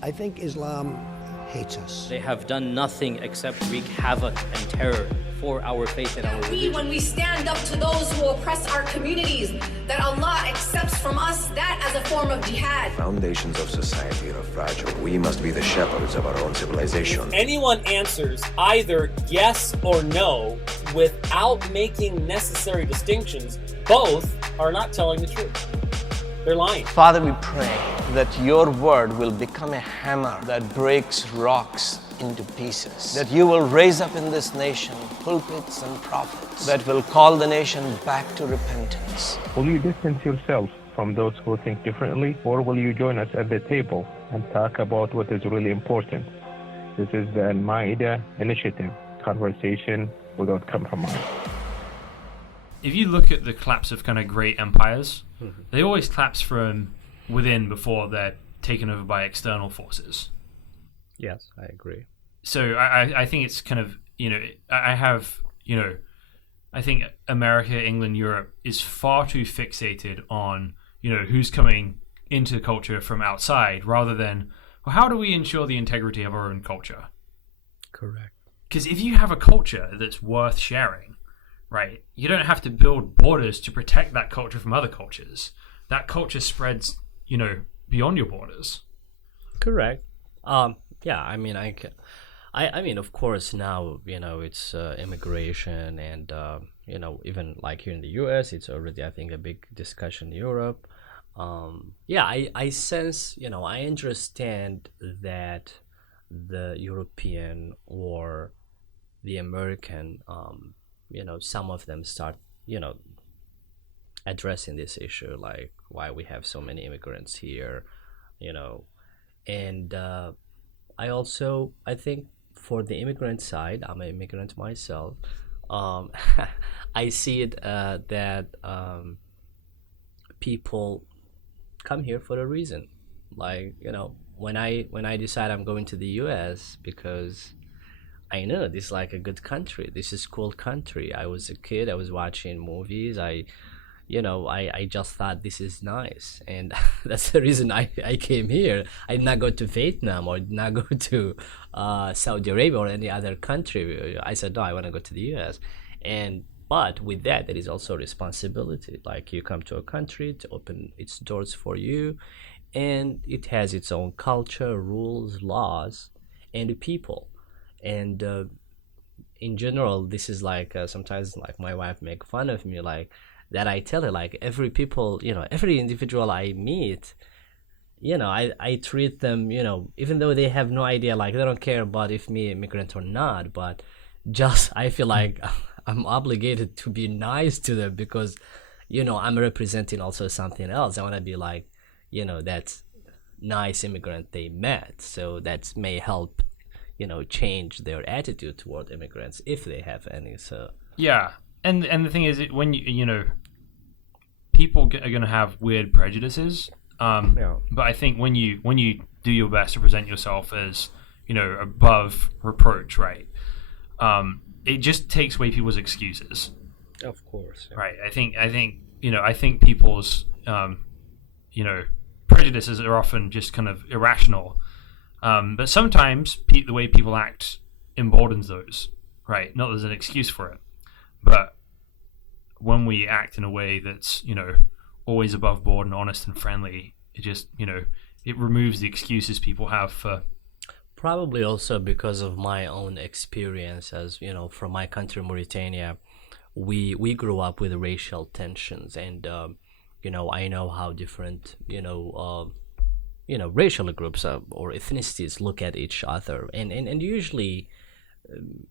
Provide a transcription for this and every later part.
I think Islam hates us. They have done nothing except wreak havoc and terror for our faith and our religion. When we stand up to those who oppress our communities, that Allah accepts from us that as a form of jihad. Foundations of society are fragile. We must be the shepherds of our own civilization. If anyone answers either yes or no without making necessary distinctions, both are not telling the truth. They're lying. Father, we pray that your word will become a hammer that breaks rocks into pieces. That you will raise up in this nation pulpits and prophets that will call the nation back to repentance. Will you distance yourself from those who think differently, or will you join us at the table and talk about what is really important? This is the Al-Ma'idah initiative, conversation without compromise. If you look at the collapse of kind of great empires, they always collapse from within before they're taken over by external forces. Yes, I agree. So I think it's kind of, I think America, England, Europe is far too fixated on, who's coming into culture from outside rather than, well, how do we ensure the integrity of our own culture? Correct. Because if you have a culture that's worth sharing, right, you don't have to build borders to protect that culture from other cultures. That culture spreads, beyond your borders. Correct. Yeah, I mean, I mean, of course, now, it's immigration and, even like here in the US, it's already, I think, a big discussion in Europe. Yeah, I sense, I understand that the European or the American, some of them start, addressing this issue, like why we have so many immigrants here, and I think for the immigrant side, I'm an immigrant myself. I see it that people come here for a reason. Like, when I decide I'm going to the U.S. because I know this is like a good country. This is cool country. I was a kid. I was watching movies. I just thought this is nice, and that's the reason I came here. I did not go to Vietnam or did not go to Saudi Arabia or any other country. I said, no, I want to go to the US. But with that, there is also responsibility. Like, you come to a country to open its doors for you, and it has its own culture, rules, laws, and people. And in general, this is like sometimes like my wife make fun of me, like, that I tell her, like, every individual I meet, I treat them, even though they have no idea, like, they don't care about if me immigrant or not, but just I feel like I'm obligated to be nice to them because, I'm representing also something else. I want to be like, that's nice immigrant they met, so that may help, change their attitude toward immigrants if they have any. So yeah. And the thing is, when people are going to have weird prejudices, but I think when you do your best to present yourself as above reproach, right? It just takes away people's excuses. Of course, yeah. Right? I think people's prejudices are often just kind of irrational, but sometimes the way people act emboldens those, right? Not as an excuse for it. But when we act in a way that's, always above board and honest and friendly, it just, it removes the excuses people have for... Probably also because of my own experience as, from my country, Mauritania, we grew up with racial tensions, and, I know how different, racial groups or ethnicities look at each other. And usually...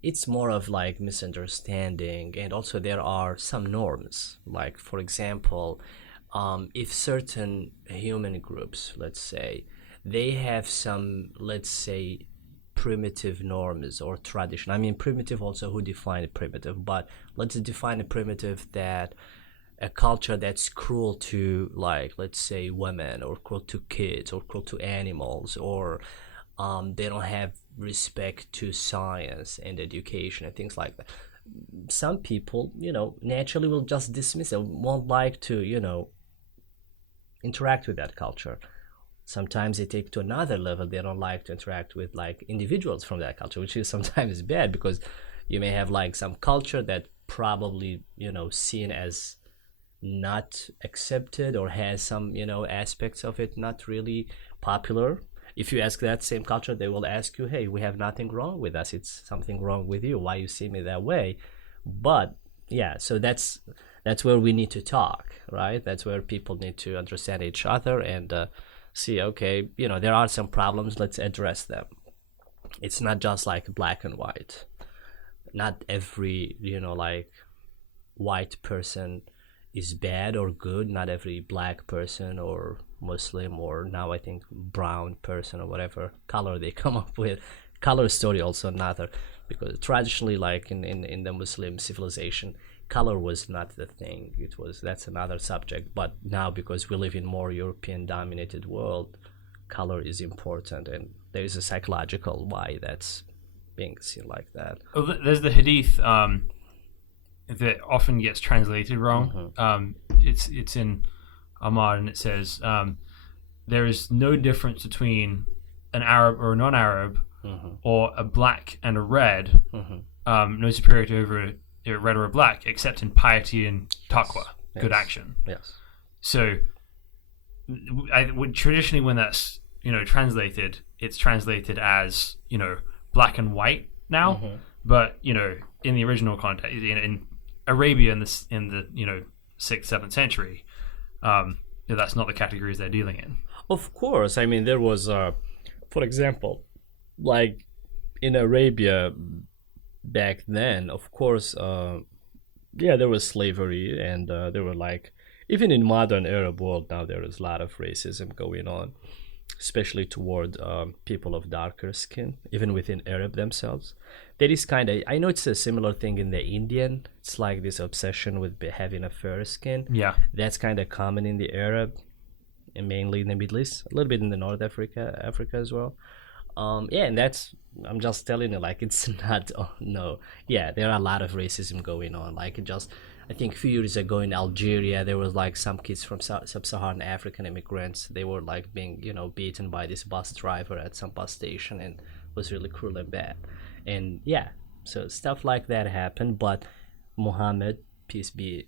it's more of like misunderstanding, and also there are some norms. Like, for example, if certain human groups, let's say, they have some, let's say, primitive norms or tradition. I mean, primitive also, who define primitive, but let's define a primitive that a culture that's cruel to, like, let's say, women, or cruel to kids, or cruel to animals, or they don't have respect to science and education and things like that. Some people, naturally will just dismiss it, won't like to, interact with that culture. sometimes they take to another level. They don't like to interact with like individuals from that culture, which is sometimes bad, because you may have like some culture that probably, you know, seen as not accepted or has some, you know, aspects of it not really popular. If you ask that same culture, they will ask you, hey, we have nothing wrong with us, it's something wrong with you, why you see me that way. But yeah, so that's where we need to talk, right? That's where people need to understand each other and see, okay, you know, there are some problems, let's address them. It's not just like black and white. Not every, you know, like white person is bad or good. Not every black person or Muslim or now I think brown person or whatever color they come up with. Color story also another, because traditionally, like in the Muslim civilization, color was not the thing. That's another subject. But now, because we live in more European dominated world, color is important, and there is a psychological why that's being seen like that. Oh, there's the hadith that often gets translated wrong. It's in Ahmad, and it says there is no difference between an Arab or a non-Arab, or a black and a red, no superiority over a red or a black, except in piety and taqwa, good action. Yes. So, traditionally, when that's, you know, translated, it's translated as, you know, black and white now. But, you know, in the original context, in Arabia in the you know 6th, 7th century, you know, that's not the categories they're dealing in. Of course, I mean there was, for example, like in Arabia back then, of course, yeah, there was slavery, and there were like, even in modern Arab world now, there is a lot of racism going on, especially toward people of darker skin, even within Arab themselves. There is kind of, I know it's a similar thing in the Indian. It's like this obsession with having a fair skin. Yeah, that's kind of common in the Arab, and mainly in the Middle East, a little bit in the North Africa as well. Yeah, and that's, I'm just telling you, like, it's not, oh, no. Yeah, there are a lot of racism going on. Like, I think a few years ago in Algeria, there was like some kids from sub-Saharan African immigrants. They were like being, you know, beaten by this bus driver at some bus station, and it was really cruel and bad. And yeah, so stuff like that happened. But Muhammad, peace be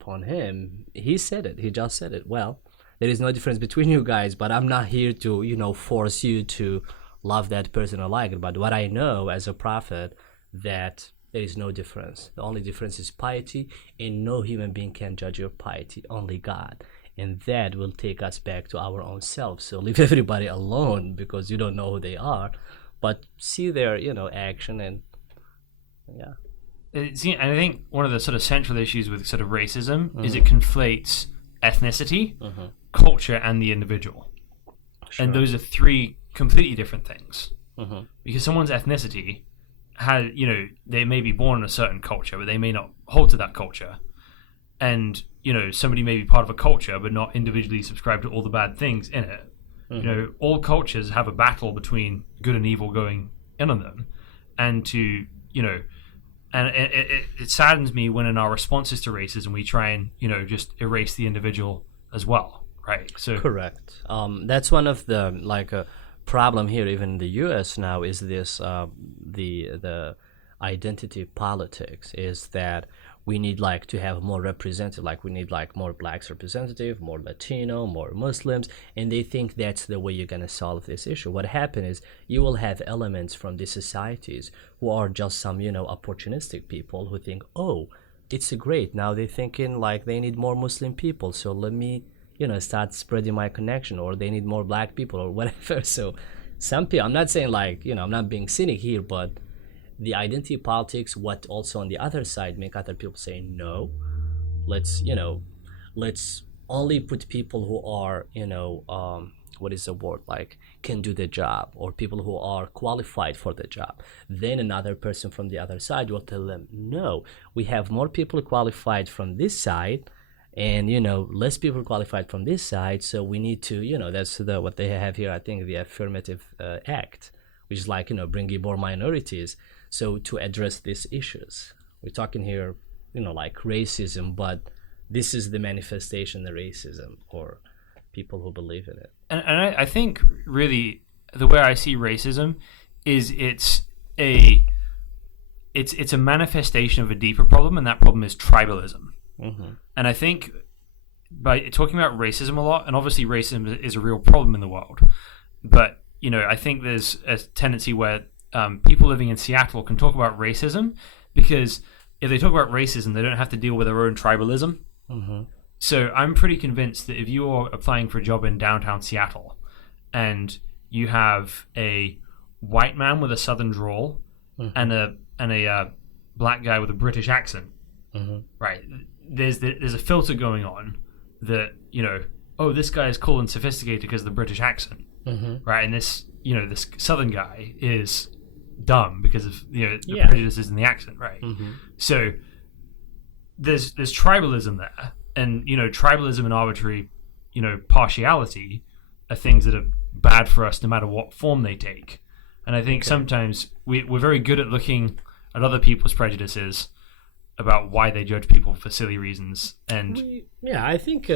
upon him, he said it. He just said it. Well, there is no difference between you guys, but I'm not here to, you know, force you to love that person or like it. But what I know as a prophet, that there is no difference. The only difference is piety, and no human being can judge your piety, only God. And that will take us back to our own selves. So leave everybody alone, because you don't know who they are, but see their, you know, action. And yeah. And I think one of the sort of central issues with sort of racism is it conflates ethnicity, culture, and the individual. Sure. And those are three completely different things. Because someone's ethnicity has, you know, they may be born in a certain culture, but they may not hold to that culture. And, you know, somebody may be part of a culture, but not individually subscribe to all the bad things in it. You know, all cultures have a battle between good and evil going in on them. And to, you know, and it saddens me when in our responses to racism, we try and, you know, just erase the individual as well. Right. So correct. That's one of the, like, problem here, even in the U.S. now, is this the identity politics, is that we need like to have more representative, like we need like more blacks representative, more Latino, more Muslims, and they think that's the way you're going to solve this issue. What happened is you will have elements from these societies who are just some, you know, opportunistic people who think, oh, it's great, now they're thinking like they need more Muslim people, so let me, you know, start spreading my connection, or they need more black people or whatever. So some people, I'm not saying like, you know, I'm not being cynic here, but the identity politics, what also on the other side make other people say, no, let's, you know, let's only put people who are, you know, what is the word, like, can do the job, or people who are qualified for the job. Then another person from the other side will tell them, no, we have more people qualified from this side, and, you know, less people qualified from this side, so we need to, you know, that's what they have here, I think, the affirmative act, which is like, you know, bringing more minorities, so to address these issues. We're talking here, you know, like racism, but this is the manifestation of racism, or people who believe in it. And I think really the way I see racism is it's a manifestation of a deeper problem, and that problem is tribalism. And I think by talking about racism a lot, and obviously racism is a real problem in the world, but I think there's a tendency where people living in Seattle can talk about racism because if they talk about racism, they don't have to deal with their own tribalism. So I'm pretty convinced that if you are applying for a job in downtown Seattle and you have a white man with a southern drawl and a black guy with a British accent, right? There's a filter going on that oh, this guy is cool and sophisticated because of the British accent, right? And this this southern guy is dumb because of the prejudices in the accent, right? So there's tribalism there, and tribalism and arbitrary partiality are things that are bad for us no matter what form they take. And I think sometimes we're very good at looking at other people's prejudices about why they judge people for silly reasons. And I think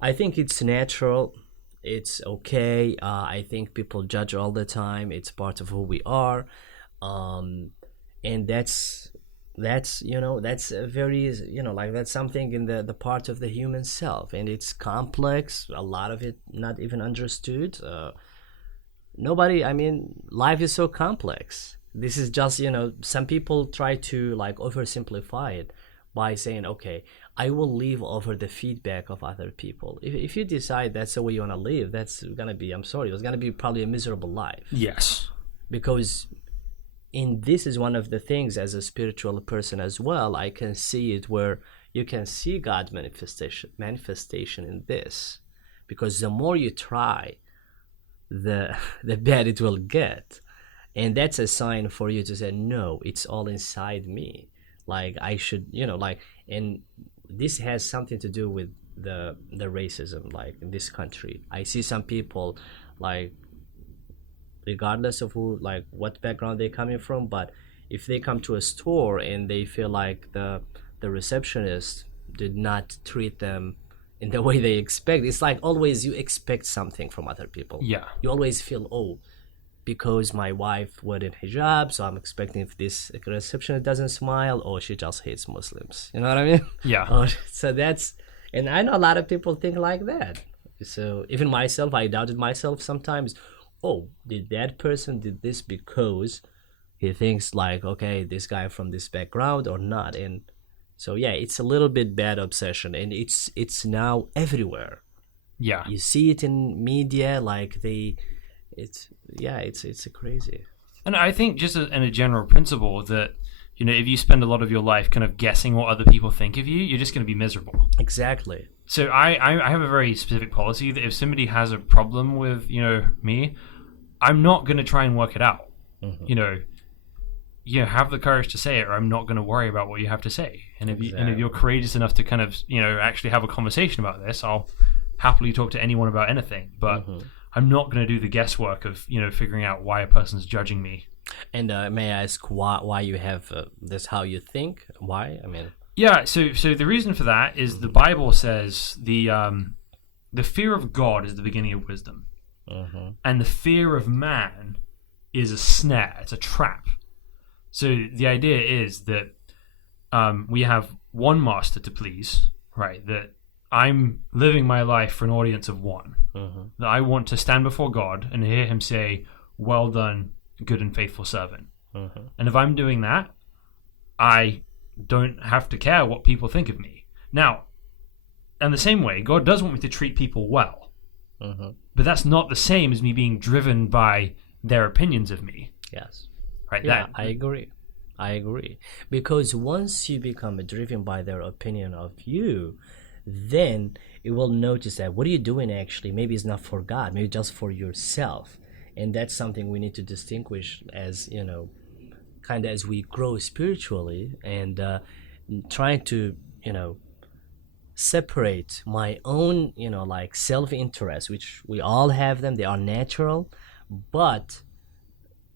I think it's natural. It's okay. I think people judge all the time. It's part of who we are, and that's a very that's something in the part of the human self, and it's complex. A lot of it not even understood. Life is so complex. This is just some people try to oversimplify it by saying, okay, I will live over the feedback of other people. If you decide that's the way you want to live, that's gonna be, I'm sorry, it's gonna be probably a miserable life. Yes, because this is one of the things as a spiritual person as well, I can see it where you can see God manifestation in this, because the more you try, the bad it will get. And that's a sign for you to say, no, it's all inside me. I should, and this has something to do with the racism, in this country. I see some people, regardless of who, what background they're coming from, but if they come to a store and they feel like the receptionist did not treat them in the way they expect, it's always you expect something from other people. Yeah. You always feel, because my wife wore in hijab, so I'm expecting if this receptionist doesn't smile, she just hates Muslims. You know what I mean? Yeah. So that's, and I know a lot of people think like that. So even myself, I doubted myself sometimes. Did that person did this because he thinks okay, this guy from this background or not? And so it's a little bit bad obsession, and it's now everywhere. Yeah. You see it in media, it's crazy. And I think just in a general principle that if you spend a lot of your life kind of guessing what other people think of you, you're just going to be miserable. Exactly. So I have a very specific policy that if somebody has a problem with me, I'm not going to try and work it out. Have the courage to say it, or I'm not going to worry about what you have to say. And if you're courageous enough to kind of actually have a conversation about this, I'll happily talk to anyone about anything. But I'm not going to do the guesswork of figuring out why a person's judging me. And may I ask why you have this? How you think? Why? Yeah. So the reason for that is the Bible says the fear of God is the beginning of wisdom, and the fear of man is a snare. It's a trap. So the idea is that we have one master to please, right? That I'm living my life for an audience of one. That I want to stand before God and hear him say, well done, good and faithful servant. And if I'm doing that, I don't have to care what people think of me. Now, in the same way, God does want me to treat people well. But that's not the same as me being driven by their opinions of me. Yes. Right? Yeah, I agree. Because once you become driven by their opinion of you, then it will notice that what are you doing actually? Maybe it's not for God, maybe just for yourself. And that's something we need to distinguish as, kind of as we grow spiritually, and trying to, separate my own, self-interest, which we all have them, they are natural, but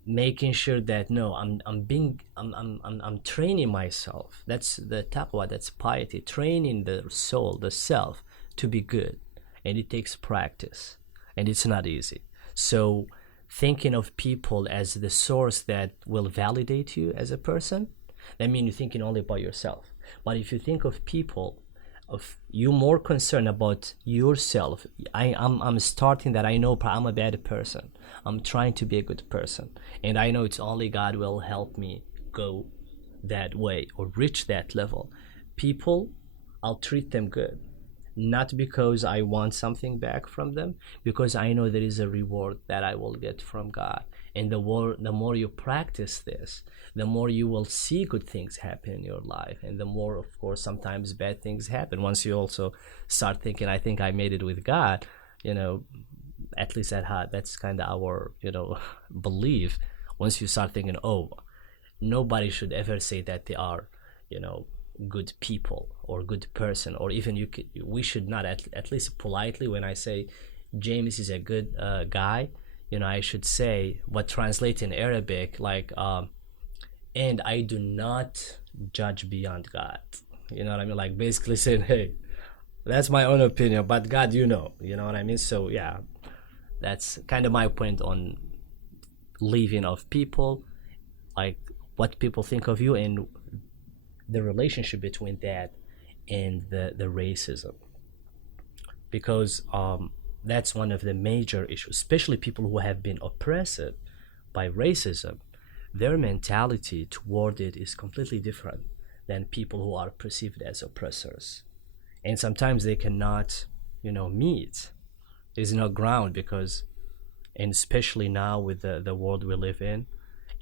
making sure that I'm training myself. That's the taqwa, that's piety, training the soul, the self, to be good. and it takes practice, and it's not easy. So thinking of people as the source that will validate you as a person, that means you're thinking only about yourself. But if you think of people, of you more concerned about yourself. I'm starting that I know I'm a bad person. I'm trying to be a good person, and I know it's only God will help me go that way or reach that level. People, I'll treat them good, not because I want something back from them, because I know there is a reward that I will get from God. And the more you practice this, the more you will see good things happen in your life, and the more, of course, sometimes bad things happen. Once you also start thinking, I think I made it with God, at least at heart, that's kind of our, belief. Once you start thinking, oh, nobody should ever say that they are, good people or good person, or even we should not, at least politely, when I say James is a good guy, I should say what translates in Arabic like and I do not judge beyond God. You know what I mean? Like basically saying, hey, that's my own opinion, but God, you know what I mean? So yeah, that's kind of my point on leaving of people, like what people think of you and the relationship between that and the racism, because that's one of the major issues, especially people who have been oppressed by racism. Their mentality toward it is completely different than people who are perceived as oppressors, and sometimes they cannot meet. There's no ground, because, and especially now with the world we live in,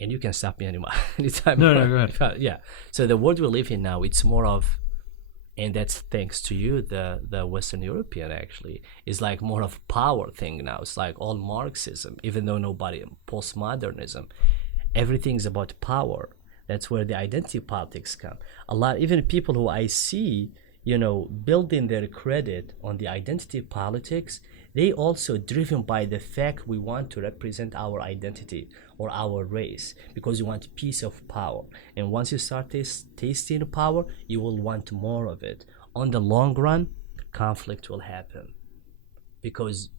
and you can stop me anytime. No, go ahead. Yeah. So the world we live in now, it's more of, and that's thanks to you, the Western European actually, is like more of power thing now. It's like all Marxism, even though nobody, postmodernism, everything's about power. That's where the identity politics come. A lot, even people who I see, building their credit on the identity politics, they also driven by the fact we want to represent our identity or our race, because you want piece of power. And once you start tasting power, you will want more of it. On the long run, conflict will happen, because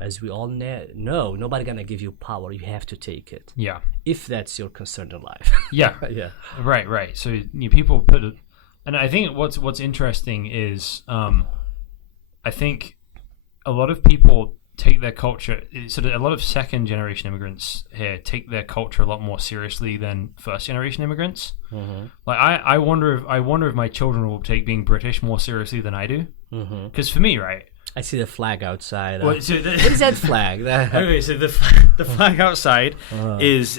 as we all know, nobody gonna give you power. You have to take it. Yeah. If that's your concern in life. Yeah. Yeah. Right. So people put it, and I think what's interesting is, I think a lot of people take their culture. So a lot of second generation immigrants here take their culture a lot more seriously than first generation immigrants. Mm-hmm. Like I wonder if my children will take being British more seriously than I do. Because for me, right. I see the flag outside. Well, what is that flag? Okay, so the flag outside is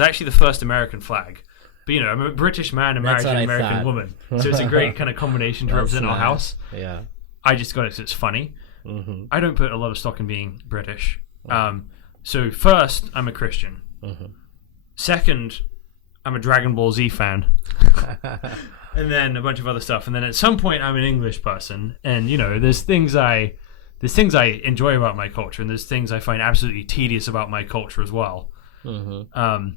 actually the first American flag. But I'm a British man married to an American woman, so it's a great kind of combination to represent our house. Yeah, I just got it because it's funny. Mm-hmm. I don't put a lot of stock in being British. So first, I'm a Christian. Mm-hmm. Second, I'm a Dragon Ball Z fan. And then a bunch of other stuff, and then at some point I'm an English person, and there's things I enjoy about my culture, and there's things I find absolutely tedious about my culture as well. Mm-hmm.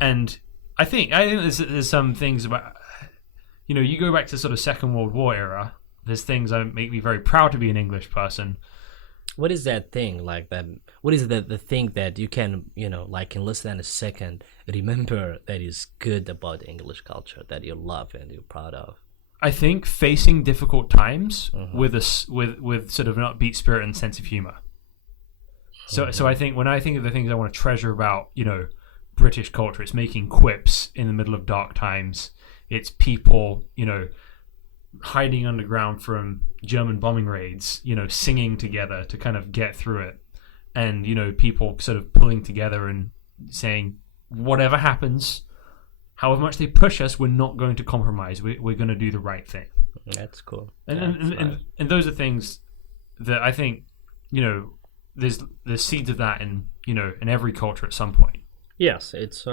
And I think there's some things about you go back to sort of Second World War era. There's things that make me very proud to be an English person. What is that thing like that? What is the thing that you can, like in less than a second, remember that is good about English culture that you love and you're proud of? I think facing difficult times with sort of an upbeat spirit and sense of humor. So I think when I think of the things I want to treasure about, British culture, it's making quips in the middle of dark times. It's people, hiding underground from German bombing raids, singing together to kind of get through it. And, people sort of pulling together and saying, whatever happens, however much they push us, we're not going to compromise. We're going to do the right thing. That's cool. And those are things that I think, there's seeds of that in every culture at some point. Yes, it's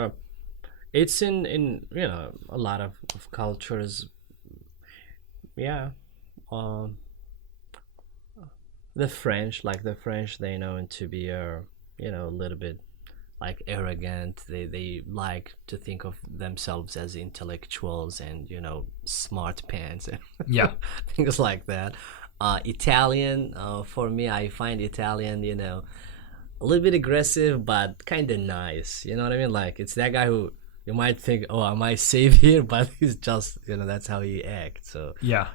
in a lot of cultures. Yeah, the French, they know to be a little bit like arrogant. They like to think of themselves as intellectuals and smart pants and yeah, things like that. Italian, for me, I find Italian, a little bit aggressive, but kind of nice. You know what I mean? Like, it's that guy who you might think, oh, am I safe here? But he's just, that's how he acts. So Yeah.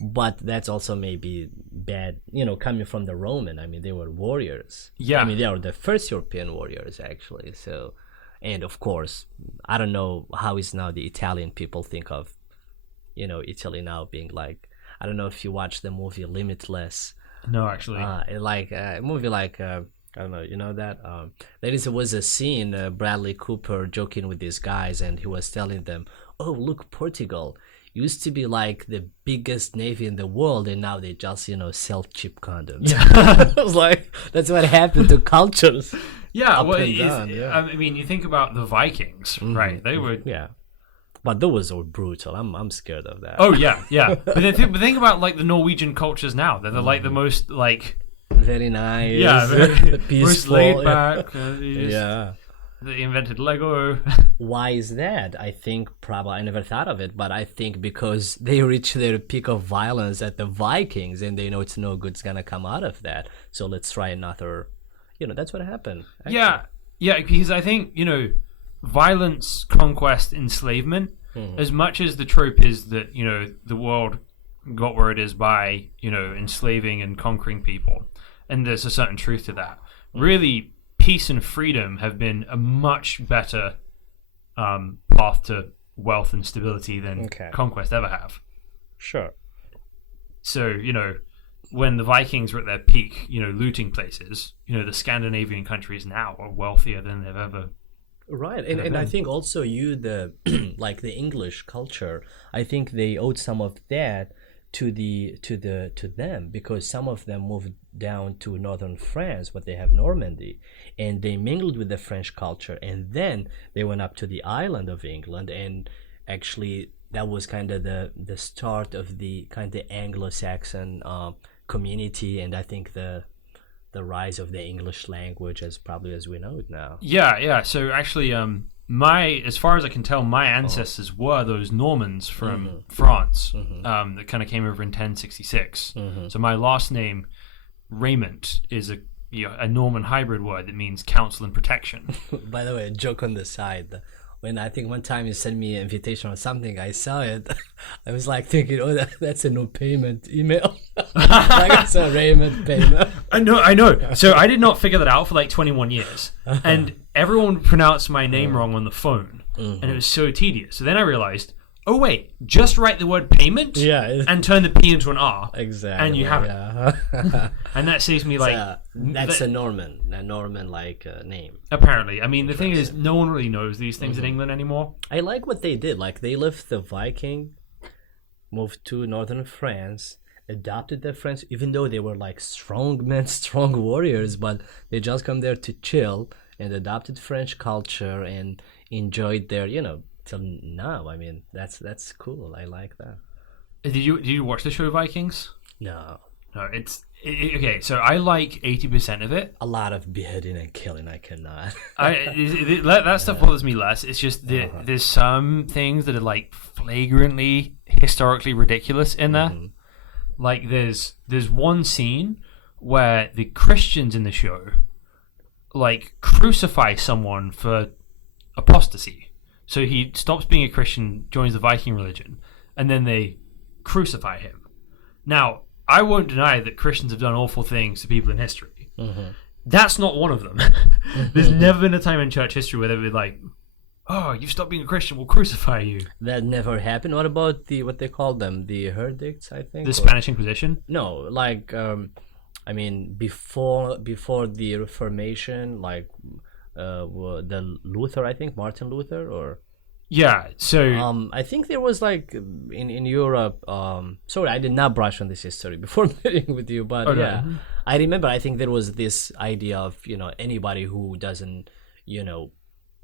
but that's also maybe bad, coming from the Roman. I mean, they were warriors. Yeah. I mean, they are the first European warriors, actually. So, and of course, I don't know how is now the Italian people think of, Italy now being like, I don't know if you watch the movie Limitless. No, actually. Like a movie like, I don't know, you know that? There was a scene, Bradley Cooper joking with these guys, and he was telling them, oh, look, Portugal used to be like the biggest navy in the world, and now they just sell cheap condoms. Yeah. I was like, that's what happened to cultures. Yeah, up well, and down, yeah. I mean, you think about the Vikings, right? They were. Yeah, but those were brutal. I'm scared of that. Oh yeah, yeah. but think about like the Norwegian cultures now. They're like the most like very nice. Yeah, very peaceful. most laid back. Yeah. They invented Lego. Why is that? I think probably I never thought of it, but I think because they reached their peak of violence at the Vikings, and they know it's no good's gonna come out of that. So let's try another. That's what happened. Actually. Yeah, because I think violence, conquest, enslavement. As much as the trope is that the world got where it is by enslaving and conquering people, and there's a certain truth to that. Really, peace and freedom have been a much better path to wealth and stability than conquest ever have. Sure. So when the Vikings were at their peak, looting places, the Scandinavian countries now are wealthier than they've ever. Right, and I think also the like the English culture, I think they owed some of that to them, because some of them moved down to northern France, what they have Normandy, and they mingled with the French culture, and then they went up to the island of England, and actually that was kind of the start of the kind of Anglo-Saxon community, and I think the rise of the English language as probably as we know it now. Yeah. So actually, as far as I can tell, my ancestors were those Normans from France that kind of came over in 1066. So my last name, Raymond, is a Norman hybrid word that means counsel and protection. By the way, a joke on the side. When I think one time you sent me an invitation or something, I saw it. I was like thinking, oh, that's a no payment email. Like it's a Raymond payment. I know. So I did not figure that out for like 21 years. And everyone pronounced my name wrong on the phone. And it was so tedious. So then I realized, oh wait, just write the word payment and turn the P into an R. Exactly. And you have it. And that saves me like... That's a Norman like name. Apparently. I mean, the thing is, no one really knows these things in England anymore. I like what they did. Like, they left the Viking, moved to northern France, adopted the French, even though they were like strong men, strong warriors, but they just come there to chill and adopted French culture and enjoyed their, till now. I mean, that's cool. I like that. Did you watch the show Vikings? No, it's okay. So I like 80% of it. A lot of beheading and killing. I cannot. That stuff bothers me less. It's just there's some things that are like flagrantly historically ridiculous in there. Like there's one scene where the Christians in the show like crucify someone for apostasy. So he stops being a Christian, joins the Viking religion, and then they crucify him. Now, I won't deny that Christians have done awful things to people in history. That's not one of them. There's never been a time in church history where they'd be like, oh, you stopped being a Christian, we'll crucify you. That never happened. What about what they call them? The herdicts, I think? The Spanish Inquisition? No, like, I mean, before the Reformation, like, the Luther, I think, Martin Luther, or... Yeah, so... I think there was, like, in Europe... sorry, I did not brush on this history before meeting with you, but no. I remember, I think there was this idea of, anybody who doesn't,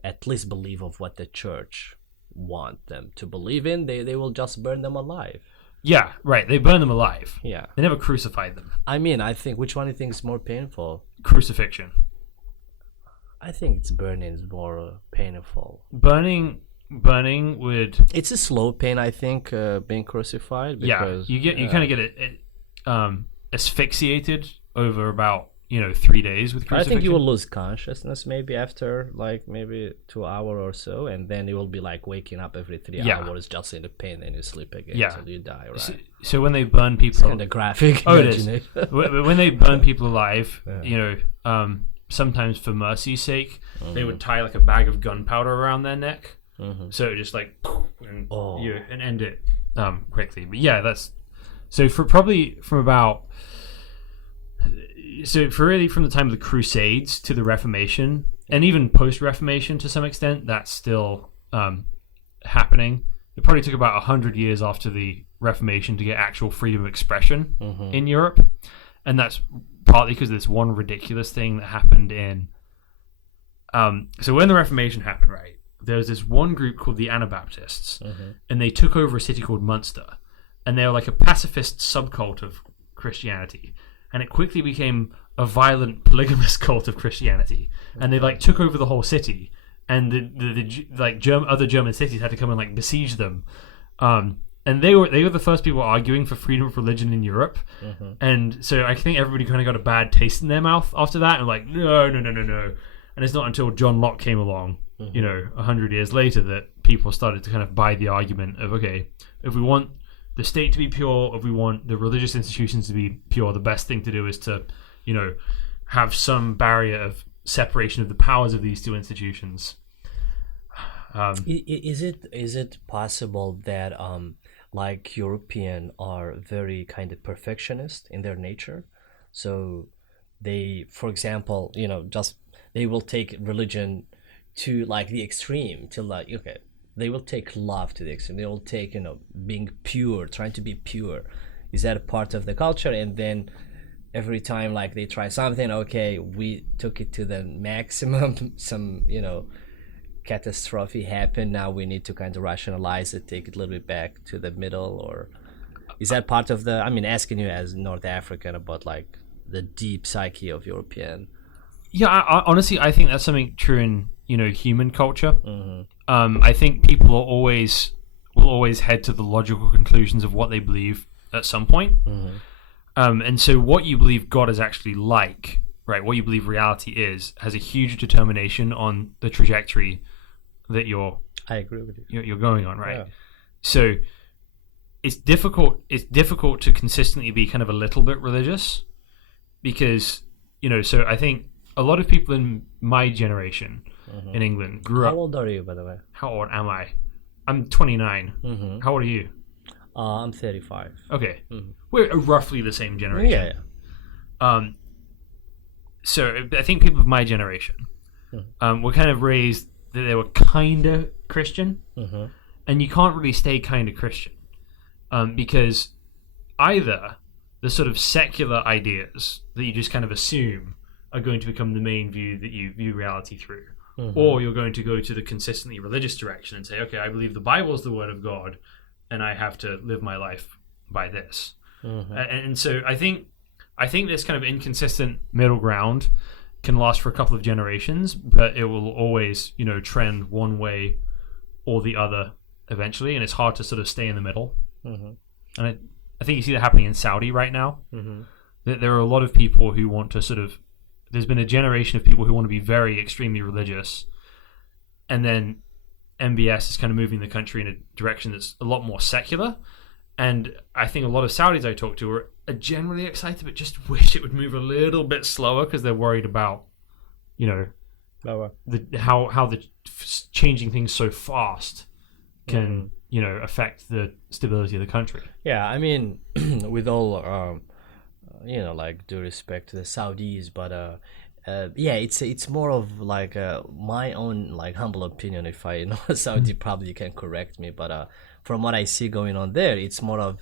at least believe of what the church want them to believe in, they will just burn them alive. Yeah, right, they burn them alive. Yeah. They never crucified them. I mean, I think, which one do you think is more painful? Crucifixion. I think it's burning is more painful. Burning would... It's a slow pain, I think, being crucified. Because, you kind of get it. asphyxiated over about 3 days with I crucifixion. think you will lose consciousness maybe after like maybe 2 hours or so, and then you will be like waking up every 3 hours just in the pain, and you sleep again until you die, right? So when they burn people, It's kind of graphic. Oh, it is. When they burn people alive, sometimes for mercy's sake, they would tie like a bag of gunpowder around their neck, so it just like and end it quickly. But yeah, that's so for probably from about. So for really from the time of the Crusades to the Reformation, and even post-Reformation to some extent, that's still happening. It probably took about 100 years after the Reformation to get actual freedom of expression in Europe, and that's partly because of this one ridiculous thing that happened in. So when the Reformation happened, right, there was this one group called the Anabaptists, and they took over a city called Munster, and they were like a pacifist subcult of Christianity. And it quickly became a violent polygamous cult of Christianity, and they like took over the whole city, and other German cities had to come and like besiege them, and they were the first people arguing for freedom of religion in Europe, and so I think everybody kind of got a bad taste in their mouth after that, and like no, and it's not until John Locke came along, 100 years later, that people started to kind of buy the argument of okay, if we want the state to be pure, if we want the religious institutions to be pure, the best thing to do is to, have some barrier of separation of the powers of these two institutions. Is it possible that like European are very kind of perfectionist in their nature, so they, for example, just they will take religion to like the extreme, to like they will take love to the extreme. They will take, being pure, trying to be pure. Is that a part of the culture? And then every time like they try something, okay, we took it to the maximum, some, catastrophe happened. Now we need to kind of rationalize it, take it a little bit back to the middle, or is that part of the, asking you as North African about like the deep psyche of European? Yeah, honestly, I think that's something true in, human culture. I think people will always head to the logical conclusions of what they believe at some point. And so what you believe God is actually like, right, what you believe reality is, has a huge determination on the trajectory that I agree with you. You're going on, right? Yeah. So it's difficult to consistently be kind of a little bit religious because, so I think a lot of people in my generation in England grew up. How old are you, by the way? How old am I? I'm 29. How old are you? I'm 35. Okay. We're roughly the same generation. Yeah. So I think people of my generation were kind of raised that they were kind of Christian, and you can't really stay kind of Christian because either the sort of secular ideas that you just kind of assume are going to become the main view that you view reality through, or you're going to go to the consistently religious direction and say, okay, I believe the Bible is the word of God, and I have to live my life by this. And so I think this kind of inconsistent middle ground can last for a couple of generations, but it will always, trend one way or the other eventually, and it's hard to sort of stay in the middle. And I think you see that happening in Saudi right now. That there are a lot of people who want to sort of, there's been a generation of people who want to be very extremely religious, and then MBS is kind of moving the country in a direction that's a lot more secular. And I think a lot of Saudis I talk to are generally excited, but just wish it would move a little bit slower because they're worried about, how the changing things so fast can, affect the stability of the country. Yeah, with all, like due respect to the Saudis, but it's more of like my own like humble opinion. If I know Saudi, probably you can correct me, but from what I see going on there, it's more of,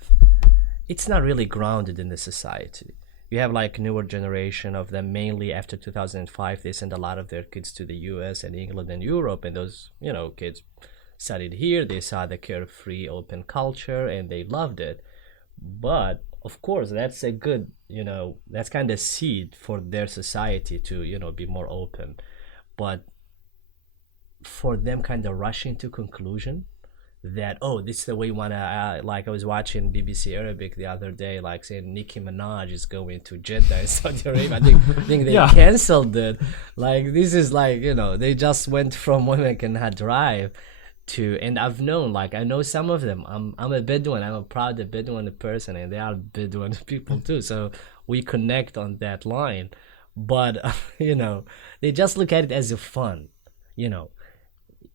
it's not really grounded in the society. You have like newer generation of them, mainly after 2005, they sent a lot of their kids to the US and England and Europe, and those, kids studied here, they saw the carefree open culture and they loved it. But of course, that's a good, that's kind of seed for their society to, be more open. But for them kind of rushing to conclusion that, oh, this is the way you want to, like I was watching BBC Arabic the other day, like saying Nicki Minaj is going to Jeddah in Saudi Arabia. I think they canceled it. Like, this is like, they just went from women cannot drive to, and I've known, like, I know some of them. I'm a Bedouin. I'm a proud Bedouin person, and they are Bedouin people too. So we connect on that line. But, they just look at it as a fun,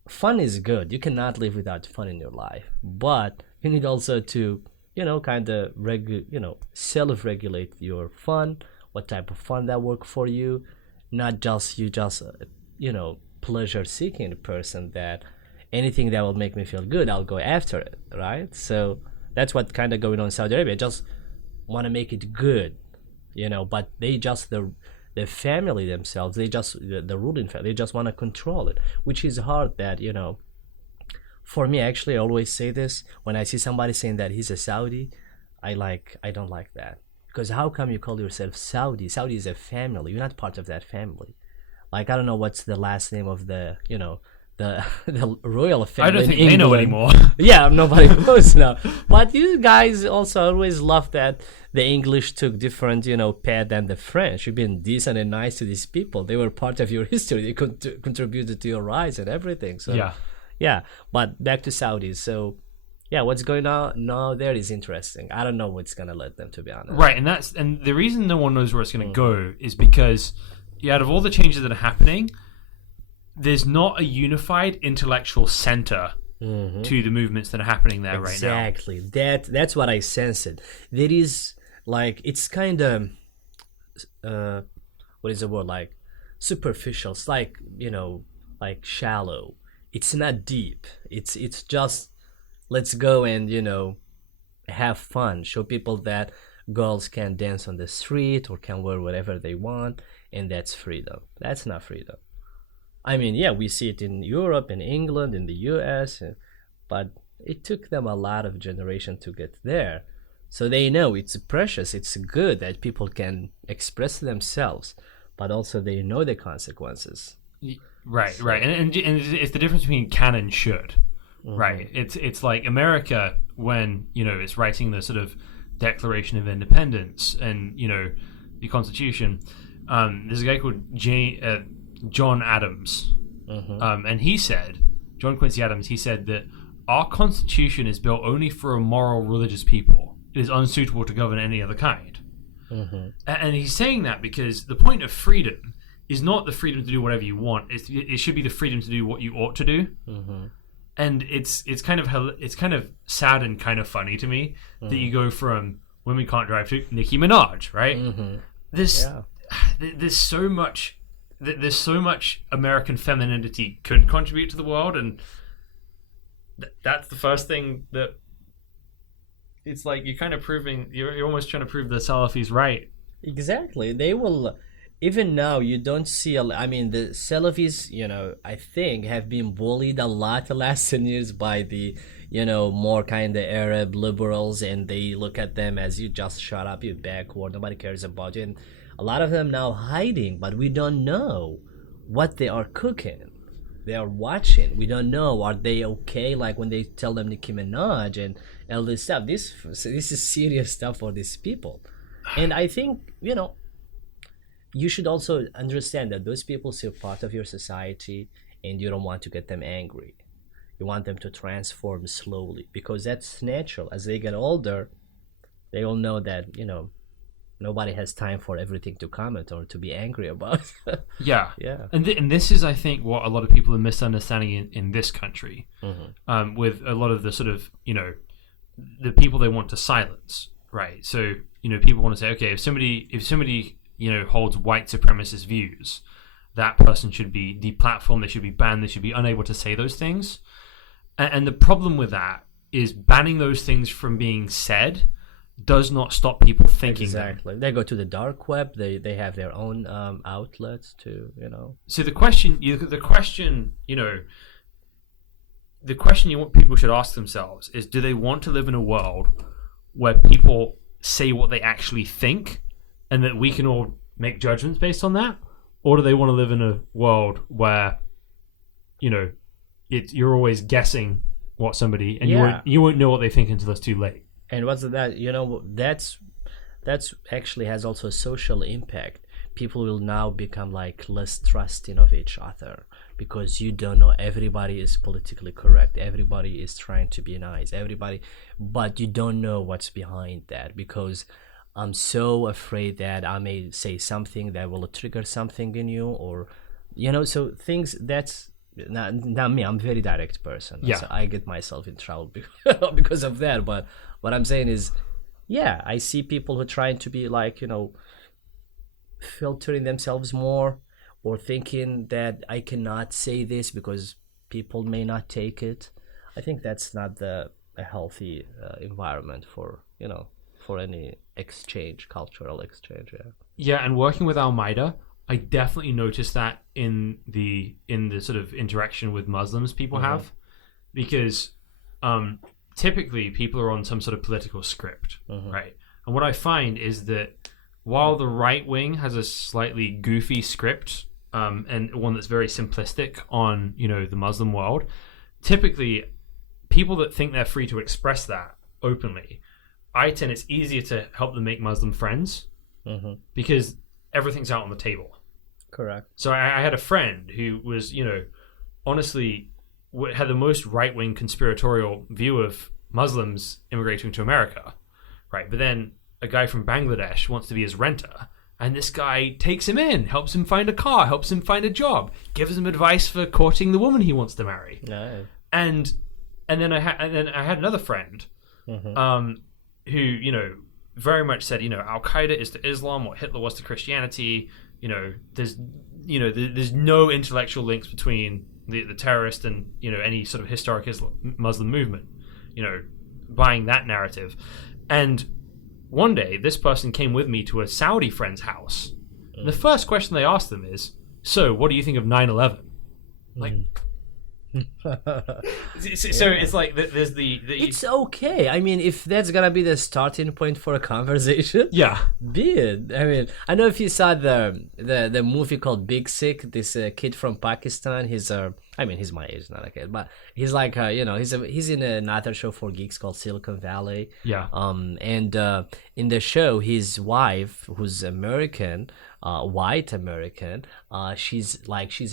Fun is good. You cannot live without fun in your life. But you need also to, kind of, self-regulate your fun, what type of fun that work for you. Not just pleasure-seeking person that anything that will make me feel good, I'll go after it, right? So that's what kind of going on in Saudi Arabia. Just want to make it good, but they just, the family themselves, they just, the ruling family, they just want to control it, which is hard. That, for me, actually, I always say this when I see somebody saying that he's a Saudi, I don't like that. Because how come you call yourself Saudi? Saudi is a family. You're not part of that family. Like, I don't know what's the last name of the, the royal family. I don't think in they know England. anymore. Yeah, nobody knows now. But you guys also always love that the English took different, path than the French. You've been decent and nice to these people. They were part of your history. They contributed to your rise and everything. So yeah. But back to Saudis. So yeah, what's going on now there is interesting. I don't know what's gonna let them, to be honest. Right, and the reason no one knows where it's gonna go is because out of all the changes that are happening, there's not a unified intellectual center to the movements that are happening there right now. Exactly. That's what I sensed. There is, like, it's kind of, what is the word? Like, superficial. It's like, like shallow. It's not deep. It's just, let's go and, have fun. Show people that girls can dance on the street or can wear whatever they want, and that's freedom. That's not freedom. I mean, yeah, we see it in Europe, in England, in the US, but it took them a lot of generation to get there. So they know it's precious, it's good that people can express themselves, but also they know the consequences. Right. And it's the difference between can and should. Right. It's like America when, it's writing the sort of Declaration of Independence and, the Constitution. There's a guy called John Adams, and he said, John Quincy Adams, he said that our Constitution is built only for a moral, religious people. It is unsuitable to govern any other kind. And he's saying that because the point of freedom is not the freedom to do whatever you want. It should be the freedom to do what you ought to do. And it's kind of sad and kind of funny to me that you go from women can't drive to Nicki Minaj, right? There's so much. There's so much American femininity could contribute to the world, and that's the first thing that it's like you're kind of proving. You're almost trying to prove the Salafis right. Exactly. They will. Even now, you don't see. I mean, the Salafis, I think, have been bullied a lot the last 10 years by the, more kind of Arab liberals, and they look at them as, you just shut up, you backward, nobody cares about you. And a lot of them now hiding, but we don't know what they are cooking. They are watching. We don't know. Are they okay? Like when they tell them Nicki Minaj and all this stuff. This is serious stuff for these people. And I think, you should also understand that those people still part of your society, and you don't want to get them angry. You want them to transform slowly, because that's natural. As they get older, they all know that, nobody has time for everything to comment or to be angry about. Yeah. And this is, I think, what a lot of people are misunderstanding in this country, with a lot of the sort of, the people they want to silence, right? So, people want to say, okay, if somebody holds white supremacist views, that person should be deplatformed, they should be banned, they should be unable to say those things. And the problem with that is banning those things from being said does not stop people thinking. Exactly. They go to the dark web. They have their own outlets to, So the question people should ask themselves is: do they want to live in a world where people say what they actually think, and that we can all make judgments based on that, or do they want to live in a world where, you're always guessing what somebody, and Yeah. you won't know what they think until it's too late. And what's that? That's actually has also a social impact. People will now become like less trusting of each other because you don't know. Everybody is politically correct. Everybody is trying to be nice. But you don't know what's behind that because I'm so afraid that I may say something that will trigger something in you, or so things that's not me. I'm a very direct person. Yeah. So I get myself in trouble because of that. But what I'm saying is, yeah, I see people who are trying to be like, filtering themselves more, or thinking that I cannot say this because people may not take it. I think that's not a healthy environment for any exchange, cultural exchange. Yeah. Yeah, and working with Al-Maida, I definitely noticed that in the sort of interaction with Muslims people have, because typically people are on some sort of political script, right? And what I find is that while the right wing has a slightly goofy script, and one that's very simplistic on the Muslim world, typically people that think they're free to express that openly, it's easier to help them make Muslim friends because everything's out on the table. Correct. So I had a friend who was, honestly, had the most right-wing conspiratorial view of Muslims immigrating to America, right? But then a guy from Bangladesh wants to be his renter, and this guy takes him in, helps him find a car, helps him find a job, gives him advice for courting the woman he wants to marry. No. And then I had another friend, who very much said, Al Qaeda is to Islam what Hitler was to Christianity. There's no intellectual links between the terrorist and any sort of historic Muslim movement. Buying that narrative. And one day, this person came with me to a Saudi friend's house. And the first question they asked them is, "So, what do you think of 9/11?" Like, so it's like there's the It's okay. I mean, if that's gonna be the starting point for a conversation, yeah, be it. I mean, I know if you saw the movie called Big Sick, this kid from Pakistan. He's my age, not a kid, but he's like he's in another show for geeks called Silicon Valley. Yeah. And in the show, his wife, who's American, white American, she's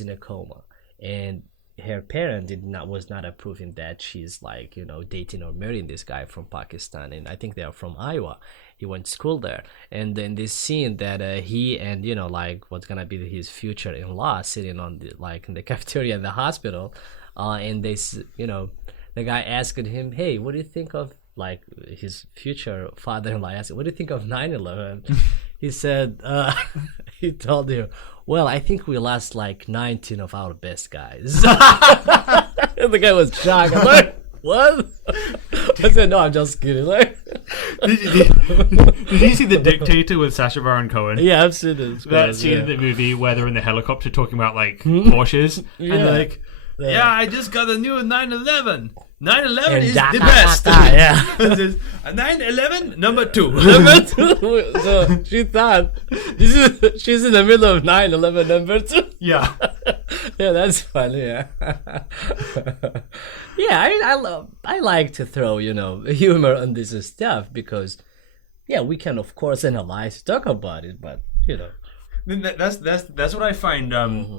in a coma, and her parent was not approving that she's dating or marrying this guy from Pakistan, and I think they are from Iowa. He went to school there, and then this scene that he and what's gonna be his future in-law sitting on in the cafeteria in the hospital, and the guy asked him, "Hey, what do you think of his future father-in-law asked, what do you think of 9/11?" He said, he told you, "Well, I think we lost 19 of our best guys." And the guy was shocked. I'm like, "What?" I said, "No, I'm just kidding." Did you see The Dictator with Sacha Baron Cohen? Yeah, I've seen it. That scene in the movie where they're in the helicopter talking about Porsches, and they're yeah, I just got a new 911. 911 is the best. Yeah. 911 number 2. So she thought she's in the middle of 9/11 number 2. Yeah. Yeah, that's funny. Yeah. Yeah, I like to throw humor on this stuff because we can of course analyze, talk about it, but That's what I find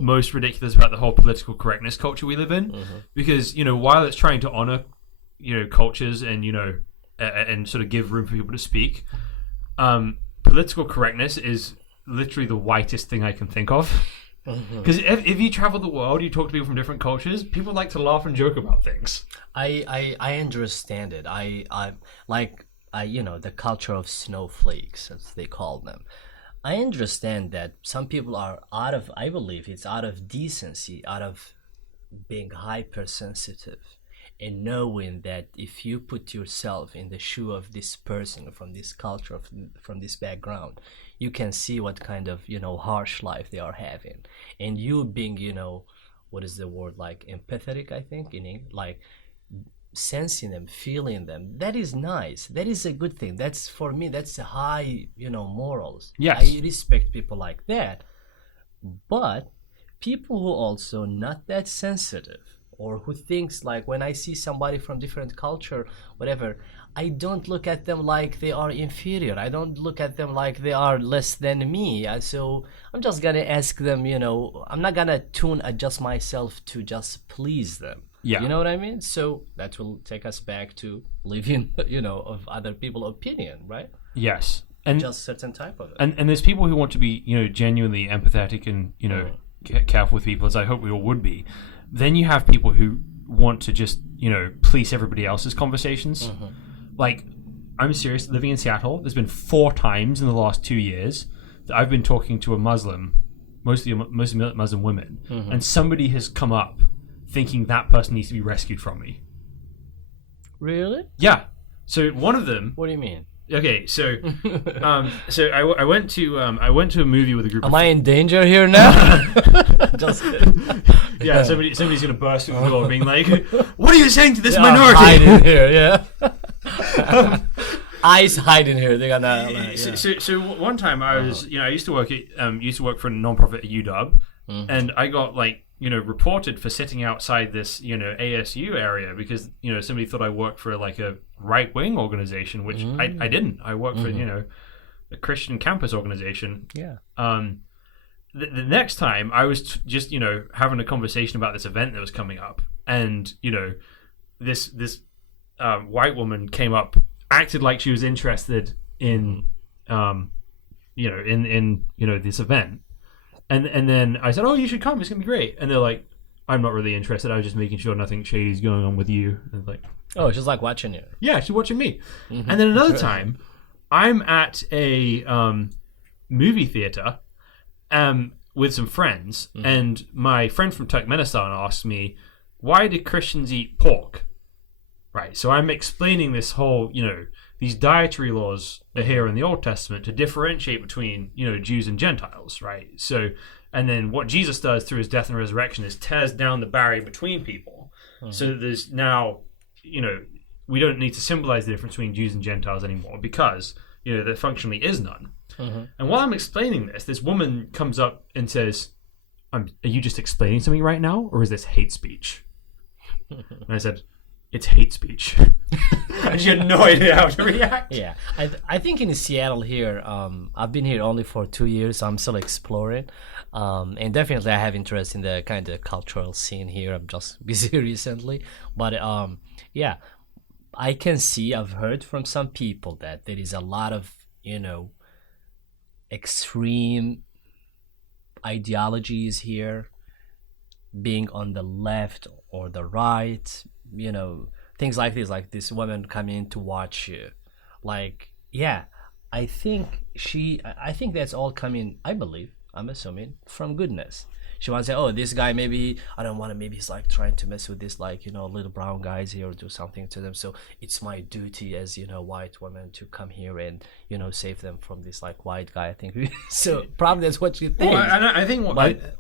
most ridiculous about the whole political correctness culture we live in, because while it's trying to honor cultures and and sort of give room for people to speak, political correctness is literally the whitest thing I can think of. Because if you travel the world, you talk to people from different cultures, people like to laugh and joke about things. I understand it. I the culture of snowflakes, as they call them. I understand that some people are I believe it's out of decency, out of being hypersensitive, and knowing that if you put yourself in the shoe of this person from this culture, from this background, you can see what kind of harsh life they are having, and you being what is the word, empathetic, I think, in English, sensing them, feeling them, that is nice. That is a good thing. That's, for me, that's a high morals. Yes, I respect people like that. But people who also not that sensitive, or who thinks like when I see somebody from different culture, whatever, I don't look at them like they are inferior. I don't look at them like they are less than me. So I'm just gonna ask them, I'm not gonna adjust myself to just please them. Yeah. You know what I mean? So that will take us back to living, of other people's opinion, right? Yes. And just certain type of it. And there's people who want to be, genuinely empathetic and, careful with people, as I hope we all would be. Then you have people who want to just, police everybody else's conversations. Like, I'm serious, living in Seattle, there's been 4 times in the last 2 years that I've been talking to a Muslim, mostly Muslim women, and somebody has come up thinking that person needs to be rescued from me. Really? Yeah. So one of them... What do you mean? Okay, so I went to a movie with a group. Am I in danger here now? Just kidding. Yeah, somebody's gonna burst through the door, being like, "What are you saying to this minority?" Hide in here, yeah. Eyes hide in here. They're gonna. Yeah. So one time I was, I used to work for a non-profit at UW, and I got reported for sitting outside this, ASU area because, somebody thought I worked for like a right-wing organization, which I didn't. I worked for, a Christian campus organization. Yeah. The next time I was just, having a conversation about this event that was coming up, and, this white woman came up, acted like she was interested in, this event. And then I said, "Oh, you should come. It's gonna be great." And they're like, "I'm not really interested. I was just making sure nothing shady's going on with you." And like, oh, she's like watching you. Yeah, she's watching me. And then another time, I'm at a movie theater with some friends, and my friend from Turkmenistan asked me, "Why do Christians eat pork?" Right. So I'm explaining this whole, these dietary laws are here in the Old Testament to differentiate between, Jews and Gentiles, right? So, and then what Jesus does through his death and resurrection is tears down the barrier between people. So that there's now, we don't need to symbolize the difference between Jews and Gentiles anymore because, there functionally is none. And while I'm explaining this woman comes up and says, "Are you just explaining something right now, or is this hate speech?" And I said, "It's hate speech." And she had no idea how to react. Yeah, I think in Seattle here, I've been here only for 2 years, so I'm still exploring. And definitely I have interest in the kind of cultural scene here. I'm just busy recently. But yeah, I can see, I've heard from some people that there is a lot of, extreme ideologies here, being on the left or the right, things like this woman coming in to watch you. Like, yeah, I think that's all coming, I'm assuming, from goodness. She wants to say, "Oh, this guy, maybe I don't want to, maybe he's like trying to mess with this, little brown guys here or do something to them. So it's my duty as, white woman to come here and, save them from this white guy." I think so. Probably that's what you think. Well, I think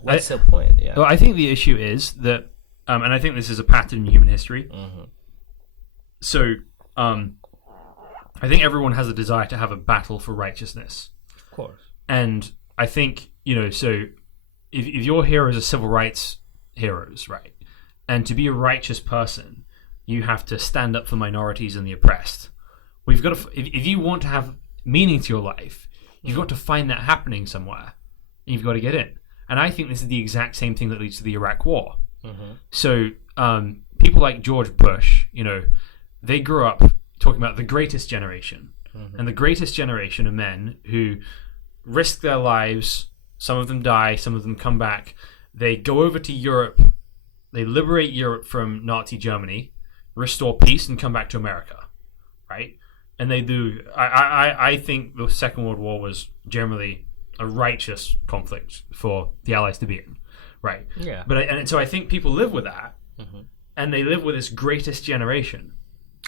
what's the point? Yeah. Well, I think the issue is that, and I think this is a pattern in human history. So, I think everyone has a desire to have a battle for righteousness. Of course. And I think, so if your heroes are civil rights heroes, right? And to be a righteous person, you have to stand up for minorities and the oppressed. We've got to, if you want to have meaning to your life, you've got to find that happening somewhere. And you've got to get in. And I think this is the exact same thing that leads to the Iraq War. So people like George Bush, they grew up talking about the greatest generation. And the greatest generation of men who risk their lives. Some of them die, some of them come back. They go over to Europe, they liberate Europe from Nazi Germany, restore peace, and come back to America, right? And they do. I think the Second World War was generally a righteous conflict for the Allies to be in, right? Yeah. And so I think people live with that, and they live with this greatest generation.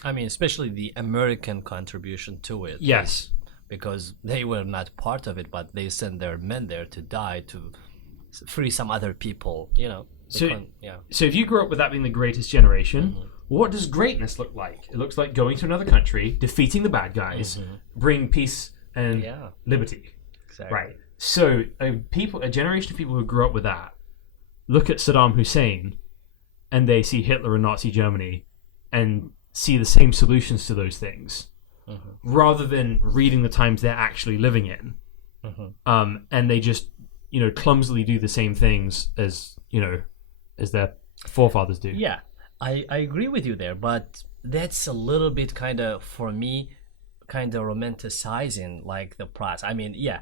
I mean, especially the American contribution to it. Yes. Because they were not part of it, but they sent their men there to die to free some other people, So if you grew up with that being the greatest generation, what does greatness look like? It looks like going to another country, defeating the bad guys, bringing peace and liberty. Exactly. Right. So a generation of people who grew up with that look at Saddam Hussein and they see Hitler and Nazi Germany and see the same solutions to those things, rather than reading the times they're actually living in. And they just, clumsily do the same things as their forefathers do. Yeah, I agree with you there, but that's a little bit kind of, for me, kind of romanticizing like the past. I mean, yeah,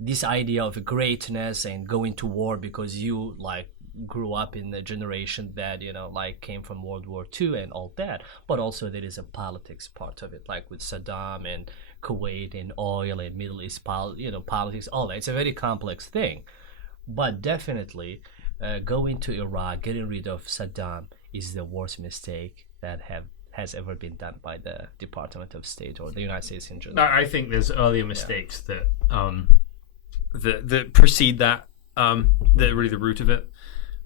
this idea of greatness and going to war because you like grew up in the generation that like came from World War II and all that, but also there is a politics part of it, like with Saddam and Kuwait and oil and Middle East politics, all that. It's a very complex thing, but definitely going to Iraq, getting rid of Saddam is the worst mistake that has ever been done by the Department of State or the United States in general. I think there's earlier mistakes that that precede that, that are really the root of it.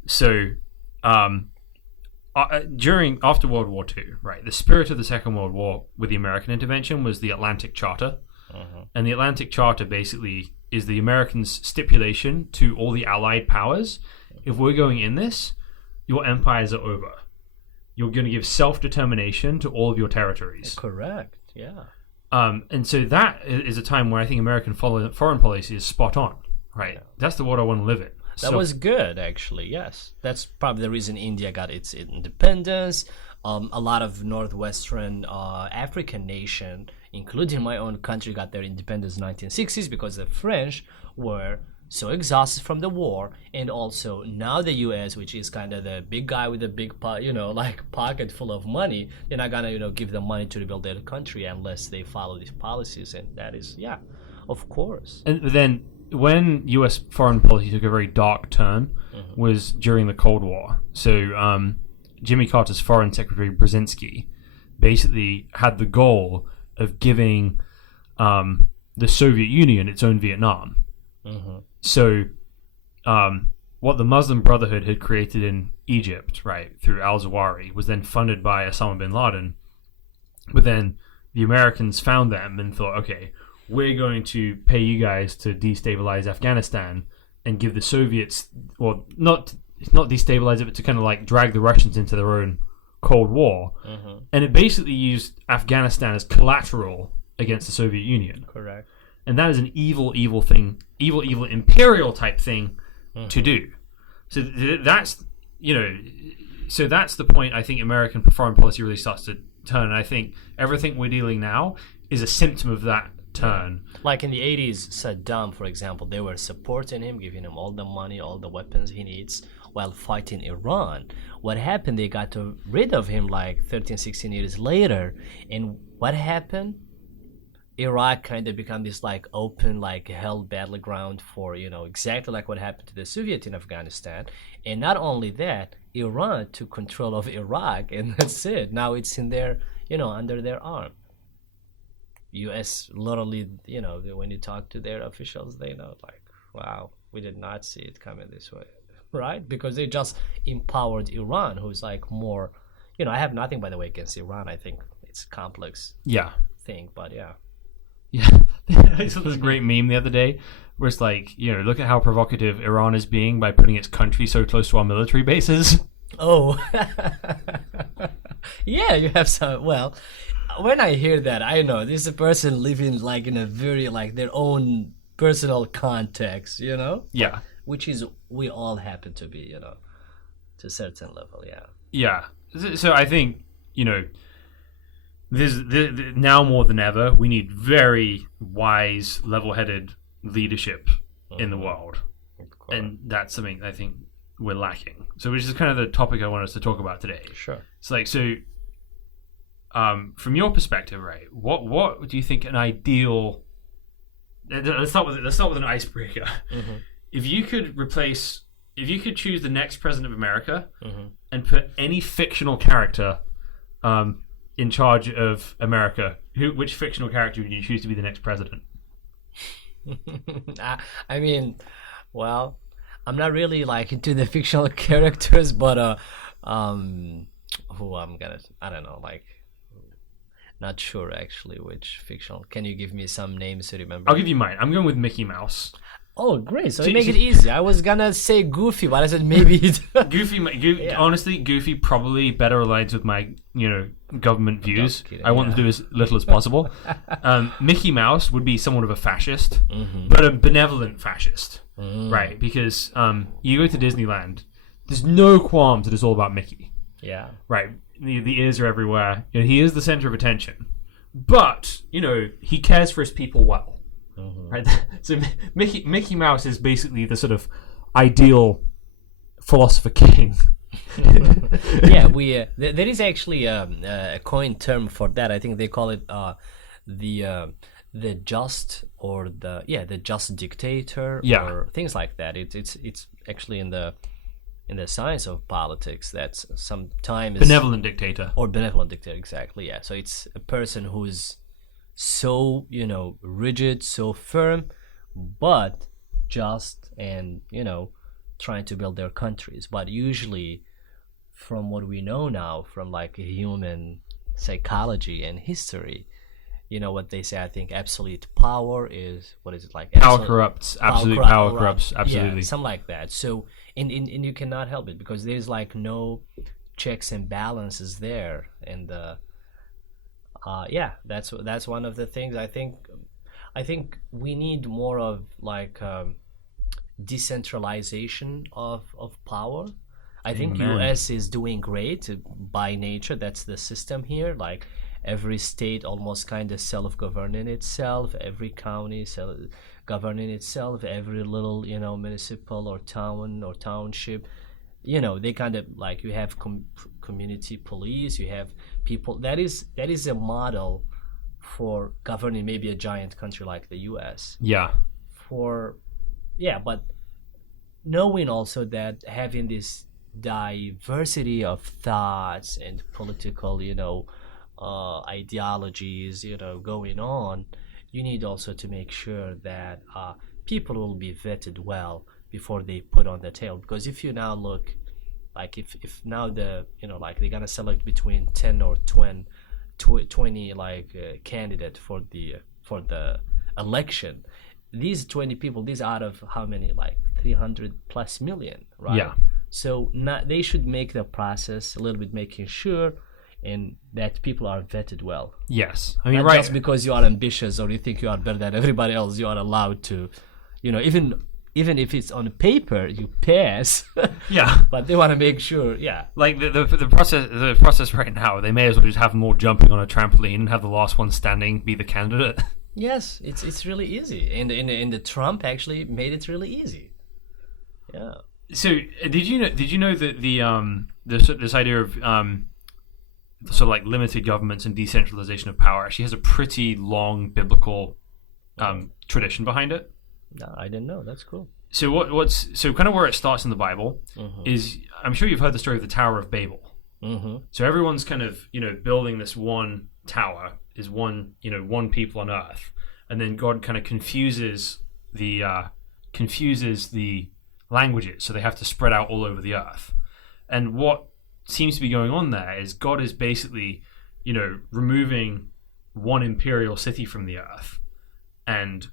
So after World War II, right, the spirit of the Second World War with the American intervention was the Atlantic Charter. And the Atlantic Charter basically is the Americans' stipulation to all the Allied powers: if we're going in this, your empires are over. You're going to give self-determination to all of your territories. Correct, yeah. And so that is a time where I think American foreign policy is spot on, right? That's the world I want to live in. That was good, actually, yes. That's probably the reason India got its independence. A lot of northwestern African nation, including my own country, got their independence in the 1960s because the French were so exhausted from the war. And also now the U.S., which is kind of the big guy with a big pocket full of money, they're not gonna give them money to rebuild their country unless they follow these policies. And that is, yeah, of course. And then when U.S. foreign policy took a very dark turn was during the Cold War. So Jimmy Carter's Foreign Secretary Brzezinski basically had the goal of giving the Soviet Union its own Vietnam. So what the Muslim Brotherhood had created in Egypt, right, through al-Zawahiri, was then funded by Osama bin Laden. But then the Americans found them and thought, okay, we're going to pay you guys to destabilize Afghanistan and give the Soviets, or not destabilize it, but to kind of like drag the Russians into their own Cold War. And it basically used Afghanistan as collateral against the Soviet Union. Correct. And that is an evil thing, evil imperial type thing to do. So that's, so that's the point I think American foreign policy really starts to turn. And I think everything we're dealing now is a symptom of that turn. Like in the 80s, Saddam, for example, they were supporting him, giving him all the money, all the weapons he needs while fighting Iran. What happened? They got rid of him like 13, 16 years later. And what happened? Iraq kind of become this like open, like hell battleground for, exactly like what happened to the Soviets in Afghanistan. And not only that, Iran took control of Iraq, and that's it. Now it's in their, under their arm. U.S. literally, when you talk to their officials, they know, like, wow, we did not see it coming this way, right? Because they just empowered Iran, who's like more, I have nothing, by the way, against Iran. I think it's a complex thing, but yeah. Yeah, I saw this great meme the other day where it's like, look at how provocative Iran is being by putting its country so close to our military bases. Oh, yeah, you have some, well, when I hear that, I know this is a person living like in a very like their own personal context, Yeah. Which is we all happen to be, to a certain level, yeah. Yeah. So I think, there's now more than ever, we need very wise, level-headed leadership in the world. And that's something I think we're lacking. So which is kind of the topic I want us to talk about today. Sure. It's like, so from your perspective, right, what do you think an ideal, let's start with an icebreaker. If you could choose the next president of America and put any fictional character in charge of America, which fictional character would you choose to be the next president? I mean, well, I'm not really like into the fictional characters, but I don't know, like, not sure actually which fictional. Can you give me some names to remember? I'll give you mine. I'm going with Mickey Mouse. Oh, great! So See- you make it see- easy. I was gonna say Goofy, but I said maybe. Honestly, Goofy probably better aligns with my, government views. kidding, I want yeah. to do as little as possible. Mickey Mouse would be somewhat of a fascist, but a benevolent fascist, right? Because you go to Disneyland, there's no qualms that it's all about Mickey, Yeah. right? The ears are everywhere. He is the center of attention, but he cares for his people well. Right, so Mickey Mouse is basically the sort of ideal philosopher king. Yeah, there is actually a coined term for that. I think they call it the just or the just dictator, Yeah. or things like that. It's actually in the science of politics that's sometimes Benevolent dictator. or benevolent dictator, exactly. Yeah, so it's a person who's so rigid, so firm, but just, and trying to build their countries. But usually, from what we know now from like human psychology and history, what they say, I think absolute power is, what is it, like Power absolute- corrupts. Absolute power corrupts. Absolutely. yeah, something like that. So and you cannot help it because there's like no checks and balances there. And that's one of the things I think we need more of like decentralization of power. I think Amen. US is doing great by nature. That's the system here. Like every state almost kind of self-governing itself, every county governing itself, every little municipal or town or township, they kind of like, you have community police, you have people. That is a model for governing maybe a giant country like the US. Yeah. But knowing also that having this diversity of thoughts and political ideologies going on, you need also to make sure that people will be vetted well before they put on the table. Because if you now look, like if now like they're gonna select between 10 or 20 candidate for the election, these 20 people, these out of how many, like 300 plus million, right? Yeah. So they should make the process a little bit, making sure and that people are vetted well. Yes. I mean, Not right. just because you are ambitious or you think you are better than everybody else, you are allowed to, even if it's on paper, you pass. Yeah. But they want to make sure, yeah. Like the process right now, they may as well just have them all jumping on a trampoline and have the last one standing be the candidate. Yes, it's really easy, and the Trump actually made it really easy. Yeah. So did you know that this idea of sort of like limited governments and decentralization of power actually has a pretty long biblical tradition behind it? No, I didn't know. That's cool. So so kind of where it starts in the Bible is, I'm sure you've heard the story of the Tower of Babel. Mm-hmm. So everyone's kind of building this one tower, is one people on earth, and then God kind of confuses the languages, so they have to spread out all over the earth. And what seems to be going on there is God is basically removing one imperial city from the earth and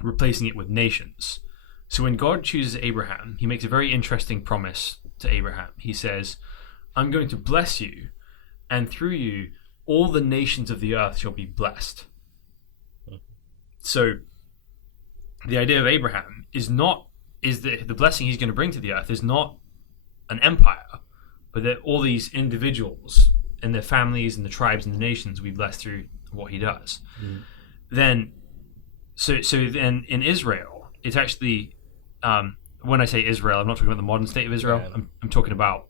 replacing it with nations. So when God chooses Abraham, he makes a very interesting promise to Abraham. He says, I'm going to bless you, and through you all the nations of the earth shall be blessed. So the idea of Abraham is the blessing he's going to bring to the earth is not an empire, but that all these individuals and their families and the tribes and the nations will be blessed through what he does. Then then in Israel, it's actually, when I say Israel, I'm not talking about the modern state of Israel. Yeah. I'm talking about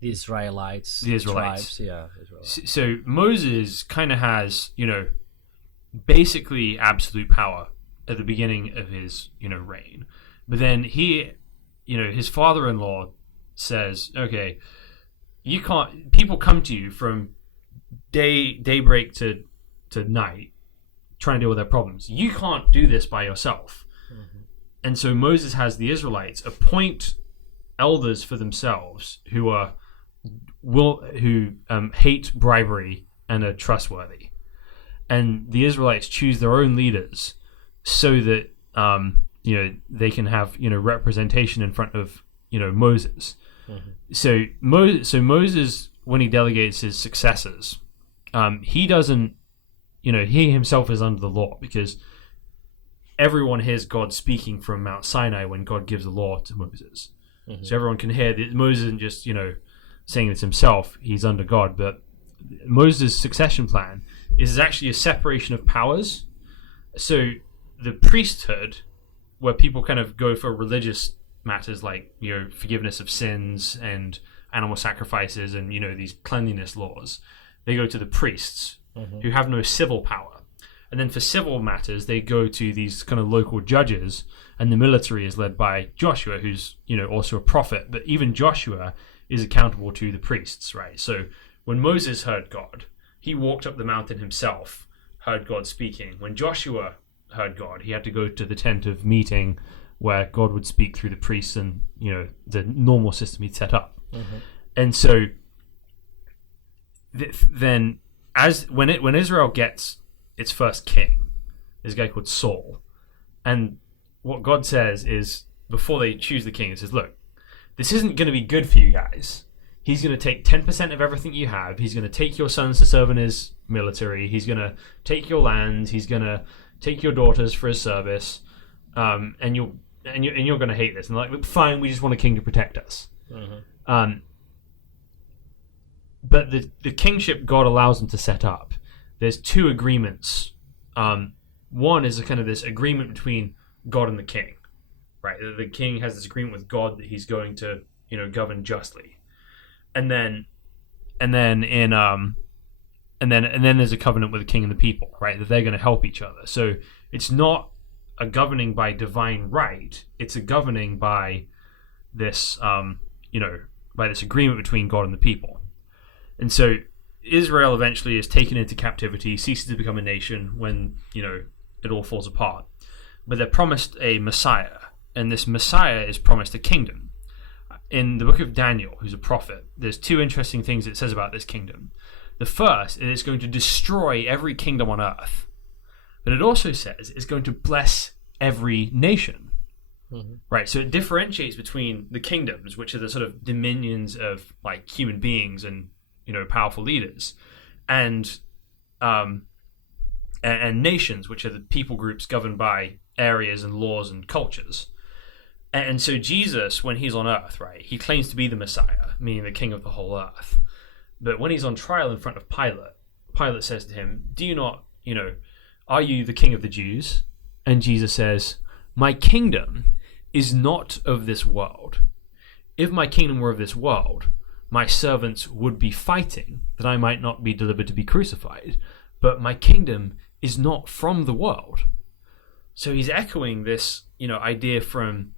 The Israelites. The Israelites. Tribes, yeah. Israelites. So Moses kind of has, basically absolute power at the beginning of his, reign. But then he, his father-in-law says, okay, you can't, people come to you from daybreak to night trying to deal with their problems. You can't do this by yourself. And so Moses has the Israelites appoint elders for themselves who hate bribery and are trustworthy. And the Israelites choose their own leaders so that they can have representation in front of Moses. So Moses, when he delegates his successors, he doesn't, he himself is under the law, because everyone hears God speaking from Mount Sinai when God gives the law to Moses. So everyone can hear that Moses isn't just saying this himself; he's under God. But Moses' succession plan is actually a separation of powers. So the priesthood, where people kind of go for religious matters like forgiveness of sins and animal sacrifices and these cleanliness laws, they go to the priests who have no civil power. And then for civil matters, they go to these kind of local judges, and the military is led by Joshua, who's also a prophet. But even Joshua is accountable to the priests, right? So when Moses heard God, he walked up the mountain himself, heard God speaking. When Joshua heard God, he had to go to the tent of meeting where God would speak through the priests and the normal system he'd set up. And so then when Israel gets its first king, this guy called Saul, and what God says is, before they choose the king, it says, look, this isn't going to be good for you guys. He's going to take 10% of everything you have. He's going to take your sons to serve in his military. He's going to take your land. He's going to take your daughters for his service. And you're going to hate this. And they're like, fine, we just want a king to protect us. But the kingship God allows them to set up, there's two agreements. One is a kind of this agreement between God and the king, right? The king has this agreement with God that he's going to, govern justly, and then there's a covenant with the king and the people, right? That they're going to help each other. So it's not a governing by divine right; it's a governing by this, by this agreement between God and the people. And so Israel eventually is taken into captivity, ceases to become a nation when, it all falls apart. But they're promised a Messiah, and this Messiah is promised a kingdom. In the book of Daniel, who's a prophet, there's two interesting things it says about this kingdom. The first is it's going to destroy every kingdom on earth. But it also says it's going to bless every nation. Right, so it differentiates between the kingdoms, which are the sort of dominions of like human beings and powerful leaders, and nations, which are the people groups governed by areas and laws and cultures. And so Jesus, when he's on earth, right, he claims to be the Messiah, meaning the king of the whole earth. But when he's on trial in front of Pilate, Pilate says to him, do you not, are you the king of the Jews? And Jesus says, my kingdom is not of this world. If my kingdom were of this world, my servants would be fighting that I might not be delivered to be crucified. But my kingdom is not from the world. So he's echoing this, idea from,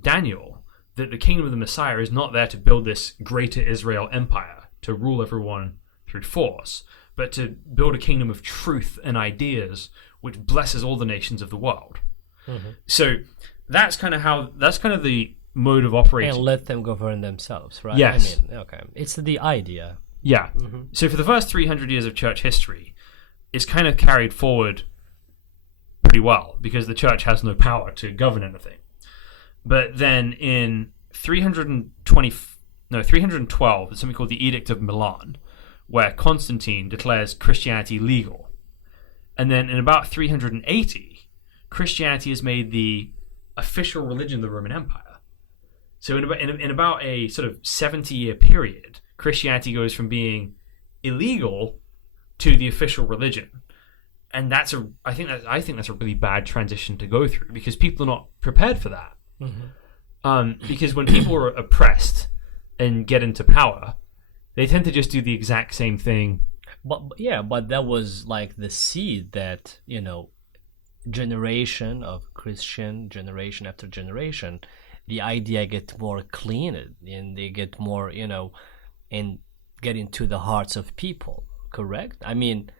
Daniel, that the kingdom of the Messiah is not there to build this greater Israel empire, to rule everyone through force, but to build a kingdom of truth and ideas which blesses all the nations of the world. So that's kind of the mode of operation. And let them govern themselves, right? Yes. Okay. It's the idea. Yeah. So for the first 300 years of church history, it's kind of carried forward pretty well because the church has no power to govern anything. But then in 312, there's something called the Edict of Milan, where Constantine declares Christianity legal. And then in about 380, Christianity is made the official religion of the Roman Empire. So in about a sort of 70-year period, Christianity goes from being illegal to the official religion. And I think that's a really bad transition to go through because people are not prepared for that. Because when people are oppressed and get into power, they tend to just do the exact same thing. But that was like the seed that, generation of Christian, generation after generation, the idea get more clean and they get more, and get into the hearts of people, correct? I mean,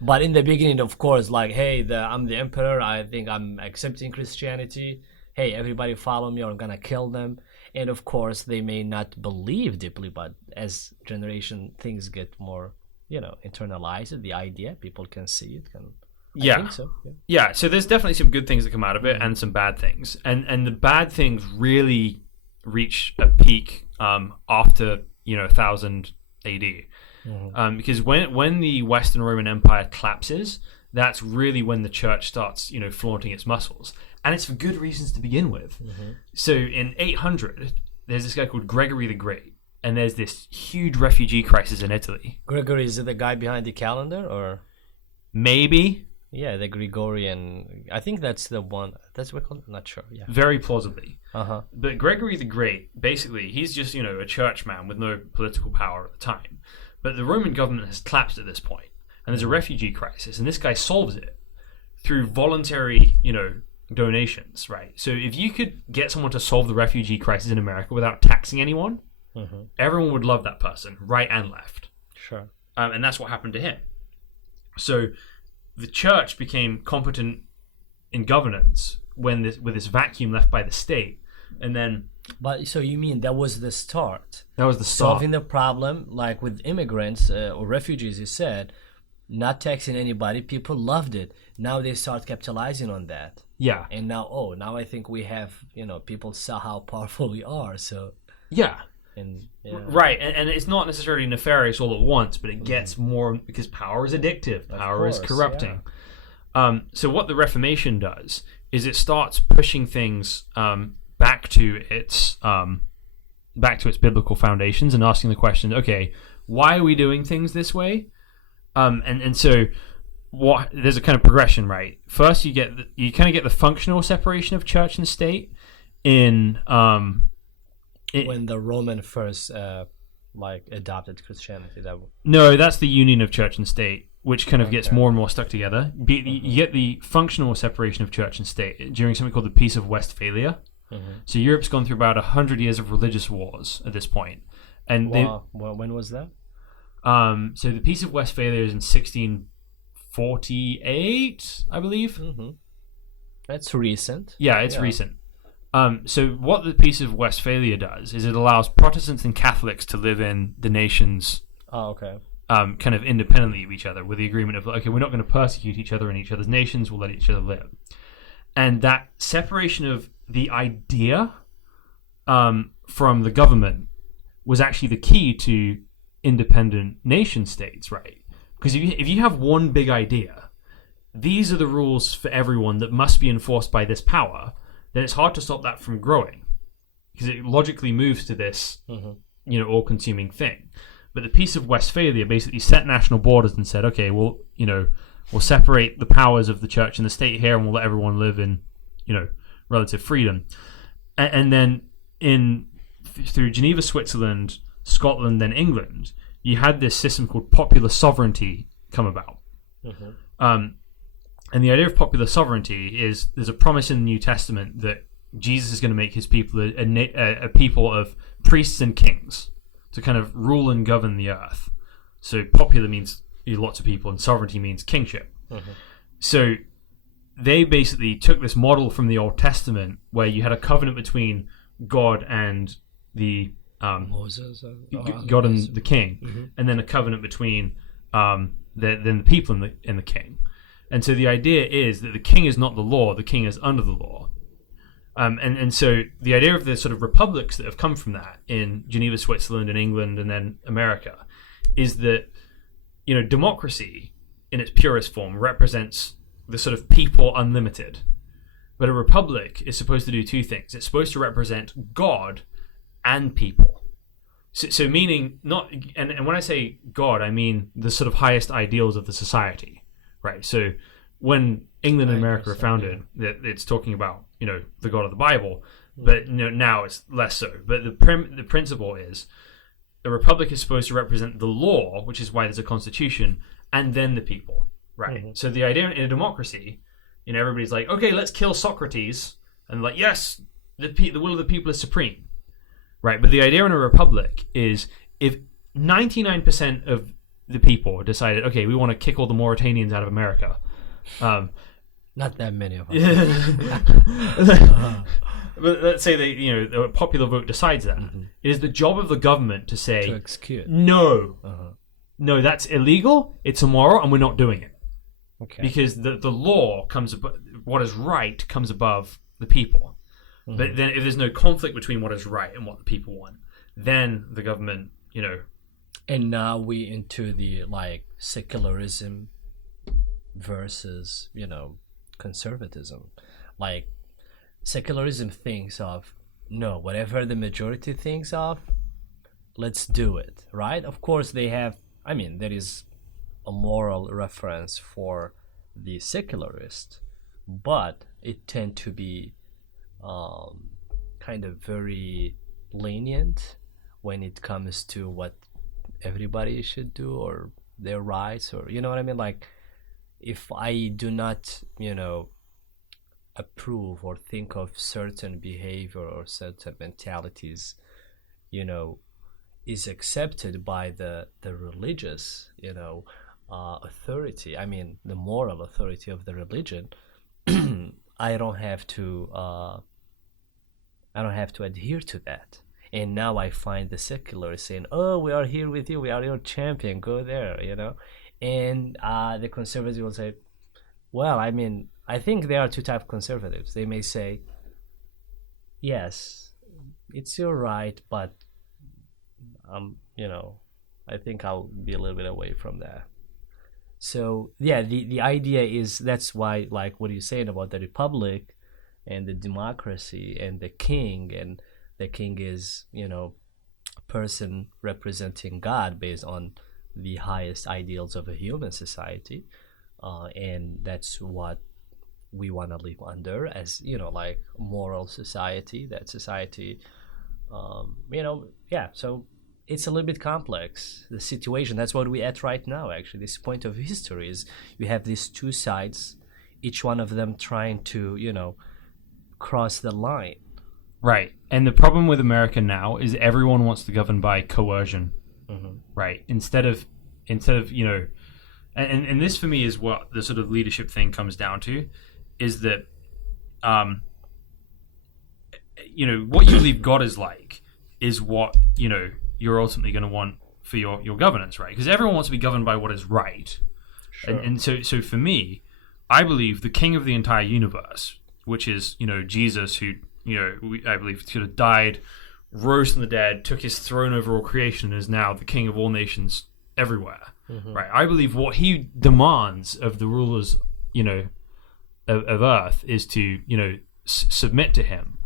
but in the beginning, of course, like, hey, I'm the emperor, I think I'm accepting Christianity, hey, everybody follow me or I'm gonna kill them. And of course, they may not believe deeply, but as generation, things get more, internalized, the idea, people can see it, can I think so. Yeah. Yeah, so there's definitely some good things that come out of it and some bad things. And the bad things really reach a peak after 1000 AD. Because when the Western Roman Empire collapses, that's really when the church starts, flaunting its muscles. And it's for good reasons to begin with. So in 800, there's this guy called Gregory the Great. And there's this huge refugee crisis in Italy. Gregory, is it the guy behind the calendar, or? Maybe. Yeah, the Gregorian. I think that's the one. That's what we call it. I'm not sure. Yeah. Very plausibly. But Gregory the Great, basically, he's just, a churchman with no political power at the time. But the Roman government has collapsed at this point, and there's a refugee crisis, and this guy solves it through voluntary, donations, right? So if you could get someone to solve the refugee crisis in America without taxing anyone, everyone would love that person, right and left. Sure. And that's what happened to him. So the church became competent in governance with this vacuum left by the state, and then. But so you mean that was the start? That was the start. Solving the problem, like with immigrants or refugees, you said, not taxing anybody. People loved it. Now they start capitalizing on that. Yeah. And now, now I think we have, people saw how powerful we are. So. Yeah. And right, and it's not necessarily nefarious all at once, but it gets more because power is addictive. Power is corrupting. Yeah. So what the Reformation does is it starts pushing things back to its biblical foundations and asking the question: okay, why are we doing things this way? And so there's a kind of progression, right? First, you kind of get the functional separation of church and state in. When the Roman first adopted Christianity, no, that's the union of church and state, which kind of gets more and more stuck together. You get the functional separation of church and state during something called the Peace of Westphalia. So Europe's gone through about 100 years of religious wars at this point, and when was that? So the Peace of Westphalia is in 1648, I believe. That's recent. Yeah, it's recent. So what the Peace of Westphalia does is it allows Protestants and Catholics to live in the nations kind of independently of each other, with the agreement of, okay, we're not going to persecute each other in each other's nations, we'll let each other live. And that separation of the idea from the government was actually the key to independent nation states, right? Because if you have one big idea, these are the rules for everyone that must be enforced by this power, then it's hard to stop that from growing, because it logically moves to this, all-consuming thing. But the Peace of Westphalia basically set national borders and said, okay, we'll separate the powers of the church and the state here, and we'll let everyone live in, relative freedom. And then through Geneva, Switzerland, Scotland, then England, you had this system called popular sovereignty come about. And the idea of popular sovereignty is there's a promise in the New Testament that Jesus is going to make his people a people of priests and kings to kind of rule and govern the earth. So popular means lots of people, and sovereignty means kingship. So they basically took this model from the Old Testament where you had a covenant between God and the Moses, God and the king, and then a covenant between the people and the king. And so the idea is that the king is not the law, the king is under the law. And so the idea of the sort of republics that have come from that in Geneva, Switzerland, and England, and then America, is that, democracy in its purest form represents the sort of people unlimited. But a republic is supposed to do two things. It's supposed to represent God and people. So meaning not, and when I say God, I mean the sort of highest ideals of the society. Right, so when England and America were founded, it's talking about the God of the Bible, but now it's less so. But the principle is the republic is supposed to represent the law, which is why there's a constitution, and then the people. Right. So the idea in a democracy, everybody's like, okay, let's kill Socrates, and like, yes, the will of the people is supreme. Right. But the idea in a republic is if 99% of the people decided, okay, we want to kick all the Mauritanians out of America. Not that many of us. But let's say that the popular vote decides that. It is the job of the government to say, to execute. No, that's illegal. It's immoral, and we're not doing it. Okay. Because the law comes above, what is right comes above the people. But then if there's no conflict between what is right and what the people want, then the government, And now we into the like secularism versus, conservatism. Like secularism thinks of, no, whatever the majority thinks of, let's do it, right? Of course there is a moral reference for the secularist, but it tend to be kind of very lenient when it comes to what everybody should do or their rights, or you know what I mean. Like if I do not approve or think of certain behavior or certain mentalities is accepted by the religious authority, the moral authority of the religion, I don't have to adhere to that. And now I find the secularists saying, oh, we are here with you, we are your champion, go there, and the conservatives will say, well, I think there are two types of conservatives. They may say, yes, it's your right, but I think I'll be a little bit away from that. So yeah, the idea is, that's why, like what you're saying about the republic and the democracy and the king is a person representing God based on the highest ideals of a human society, and that's what we want to live under as like moral society. That society, so it's a little bit complex, the situation. That's what we're at right now. Actually, this point of history is you have these two sides, each one of them trying to cross the line. Right. And the problem with America now is everyone wants to govern by coercion. Right. Instead of and this for me is what the sort of leadership thing comes down to, is that what you believe God is like is what you're ultimately going to want for your governance, right? Because everyone wants to be governed by what is right. Sure. And so for me, I believe the king of the entire universe, which is Jesus, who I believe sort of died, rose from the dead, took his throne over all creation, and is now the king of all nations everywhere. Right? I believe what he demands of the rulers of earth is to submit to him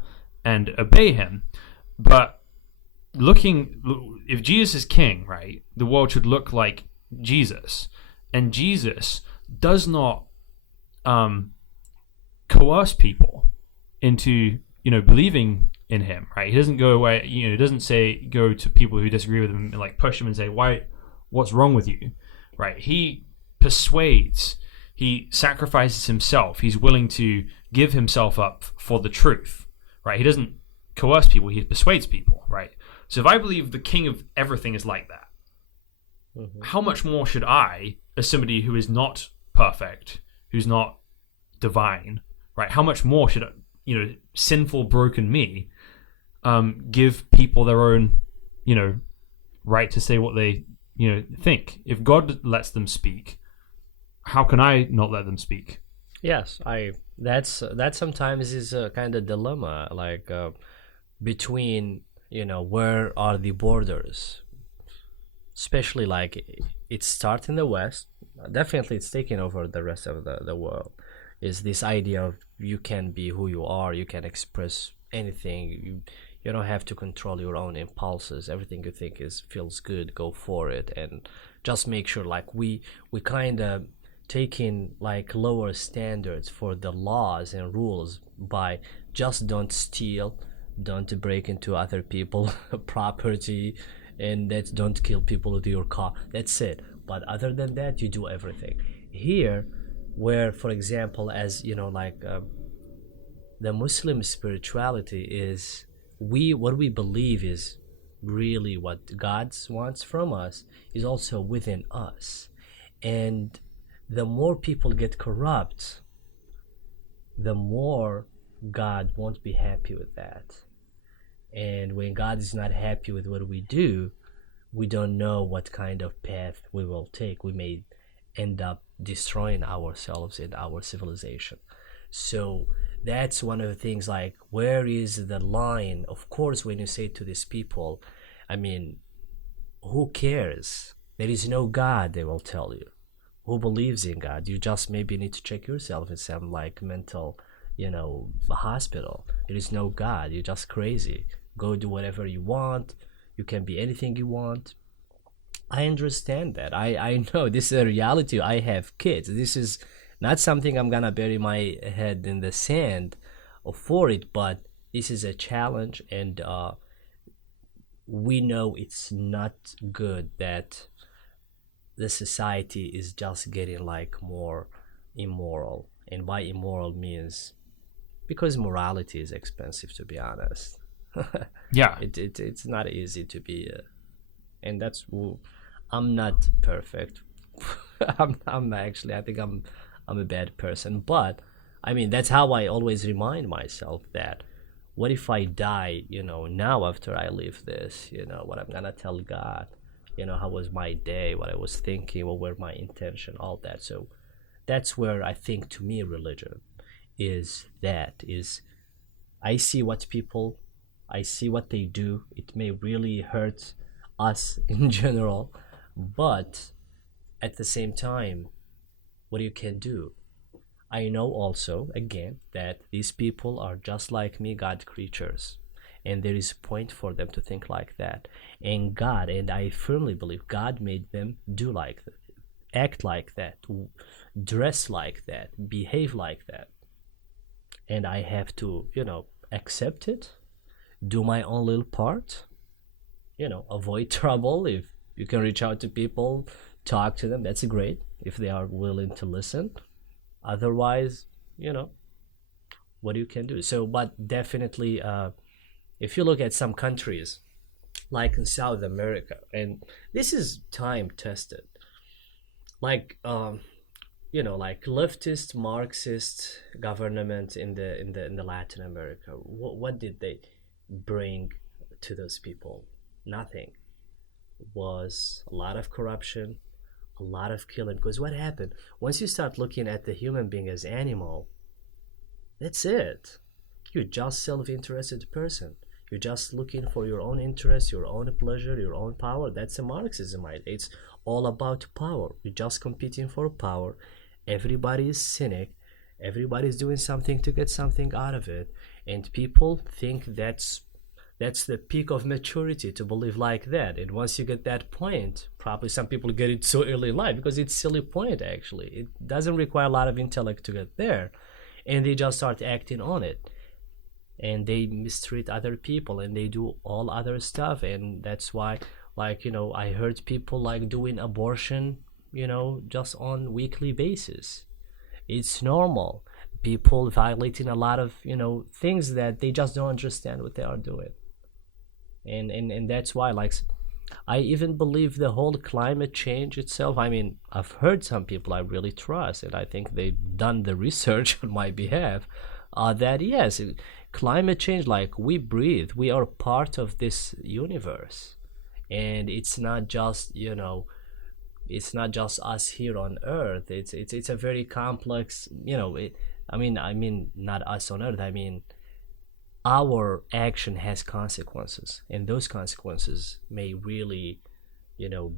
and obey him. But if Jesus is king, right, the world should look like Jesus, and Jesus does not coerce people into believing in him, right? He doesn't go away, he doesn't say go to people who disagree with him and like push them and say, what's wrong with you, right? He persuades, he sacrifices himself, he's willing to give himself up for the truth, right? He doesn't coerce people, he persuades people, right? So if I believe the king of everything is like that, how much more should I, as somebody who is not perfect, who's not divine, right? How much more should sinful, broken me give people their own, right to say what they, think? If God lets them speak, how can I not let them speak? Yes, that sometimes is a kind of dilemma, like between where are the borders, especially like it starts in the West. Definitely it's taking over the rest of the world, is this idea of you can be who you are, you can express anything, you don't have to control your own impulses, everything you think feels good, go for it, and just make sure like we kind of taking like lower standards for the laws and rules by just don't steal, don't break into other people's property, and don't kill people with your car. That's it. But other than that, you do everything. Here, where, for example, as the Muslim spirituality is, what we believe is really what God wants from us is also within us. And the more people get corrupt, the more God won't be happy with that. And when God is not happy with what we do, we don't know what kind of path we will take. We may end up destroying ourselves and our civilization. So that's one of the things, like, where is the line? Of course, when you say to these people, I mean, who cares? There is no God, they will tell you. Who believes in God? You just maybe need to check yourself in some like mental, hospital. There is no God. You're just crazy. Go do whatever you want. You can be anything you want. I understand that. I know this is a reality. I have kids. This is not something I'm gonna bury my head in the sand for it, but this is a challenge, and we know it's not good that the society is just getting like more immoral. And by immoral means, because morality is expensive, to be honest. Yeah, it's not easy to be, and I'm not perfect. I'm actually, I think I'm a bad person, but I mean, that's how I always remind myself that, what if I die, now after I leave this, what I'm gonna tell God, how was my day, what I was thinking, what were my intention, all that. So that's where I think, to me, religion is I see what they do. It may really hurt us in general, but at the same time, what you can do. I know also, again, that these people are just like me, God creatures, and there is a point for them to think like that. And God, and I firmly believe God made them do like that, act like that, dress like that, behave like that. And I have to, accept it, do my own little part, avoid trouble. If you can reach out to people, talk to them, that's great, if they are willing to listen. Otherwise, what you can do. So, but definitely, if you look at some countries, like in South America, and this is time tested, like like leftist Marxist government in the Latin America, what did they bring to those people? Nothing. Was a lot of corruption, a lot of killing. Because what happened once you start looking at the human being as animal, that's it. You're just self-interested person. You're just looking for your own interest, your own pleasure, your own power. That's a Marxism, right? It's all about power. We're just competing for power. Everybody is cynic. Everybody's doing something to get something out of it. And people think that's the peak of maturity, to believe like that. And once you get that point, probably some people get it so early in life, because it's a silly point, actually. It doesn't require a lot of intellect to get there. And they just start acting on it. And they mistreat other people, and they do all other stuff. And that's why, I heard people doing abortion, just on weekly basis. It's normal. People violating a lot of, things that they just don't understand what they are doing. And that's why, I even believe the whole climate change itself. I mean, I've heard some people I really trust, and I think they've done the research on my behalf, that yes, climate change, we breathe, we are part of this universe, and it's not just it's not just us here on Earth. It's a very complex, I mean not us on Earth. I mean, our action has consequences, and those consequences may really,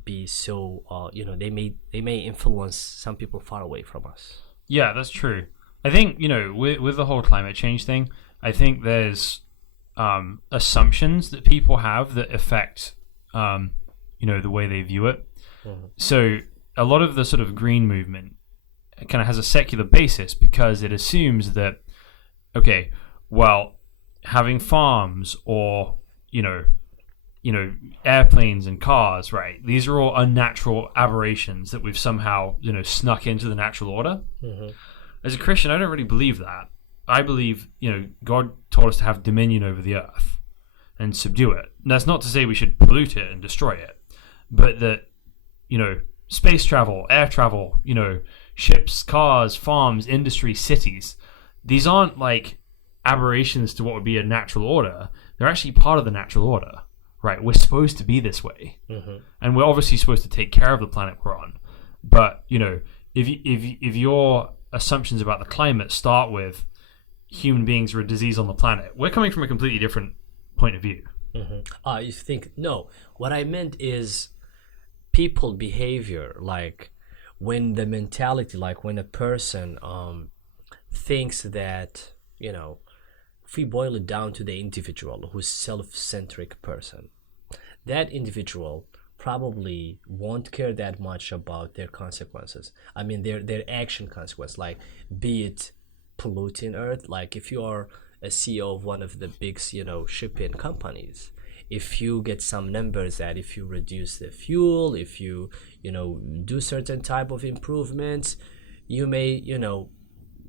be so, they may influence some people far away from us. Yeah, that's true. I think, with the whole climate change thing, I think there's assumptions that people have that affect, the way they view it. Mm-hmm. So a lot of the sort of green movement kind of has a secular basis, because it assumes that, okay, well, having farms or, airplanes and cars, right? These are all unnatural aberrations that we've somehow, snuck into the natural order. Mm-hmm. As a Christian, I don't really believe that. I believe, God told us to have dominion over the earth and subdue it. And that's not to say we should pollute it and destroy it, but that, space travel, air travel, ships, cars, farms, industry, cities, these aren't aberrations to what would be a natural order. They're actually part of the natural order, right? We're supposed to be this way. Mm-hmm. And we're obviously supposed to take care of the planet we're on. But if your assumptions about the climate start with human beings are a disease on the planet, we're coming from a completely different point of view. You think no? What I meant is people behavior, like when the mentality, like when a person thinks that, if we boil it down to the individual who's self-centric person, that individual probably won't care that much about their consequences. I mean, their action consequence, like be it polluting earth. Like if you are a CEO of one of the big, shipping companies, if you get some numbers that if you reduce the fuel, if you, do certain type of improvements, you may,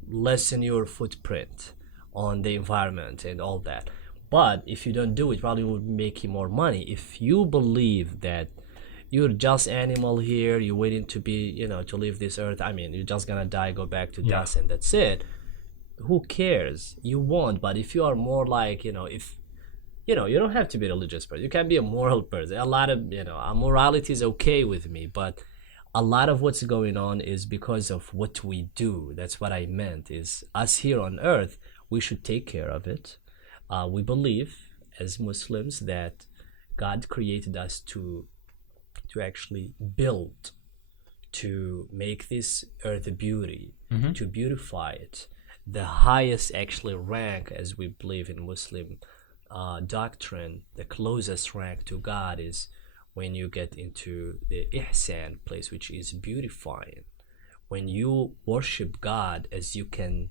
lessen your footprint on the environment and all that. But if you don't do it, probably would make you more money. If you believe that you're just animal here, you're waiting to be, to leave this earth, I mean, you're just gonna die, go back to dust, and that's it. Who cares? You won't. But if you are more like, if you don't have to be a religious person, you can be a moral person. A lot of morality is okay with me, but a lot of what's going on is because of what we do. That's what I meant, is us here on earth, we should take care of it. We believe as Muslims that God created us to actually build, to make this earth a beauty, to beautify it. The highest actually rank, as we believe in Muslim doctrine, the closest rank to God is when you get into the ihsan place, which is beautifying. When you worship God as you can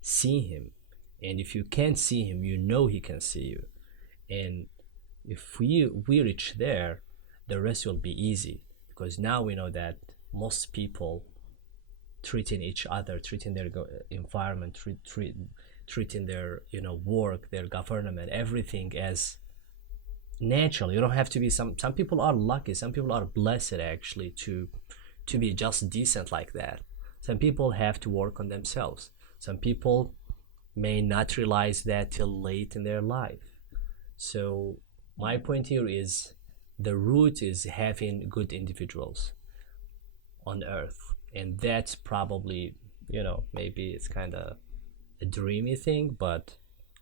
see him, and if you can't see him, he can see you. And if we reach there, the rest will be easy, because now we know that most people treating each other, treating their environment, treating their work, their government, everything as natural. You don't have to be some people are lucky, some people are blessed actually to be just decent like that. Some people have to work on themselves. Some people may not realize that till late in their life. So my point here is the root is having good individuals on earth, and that's probably, maybe it's kind of a dreamy thing, but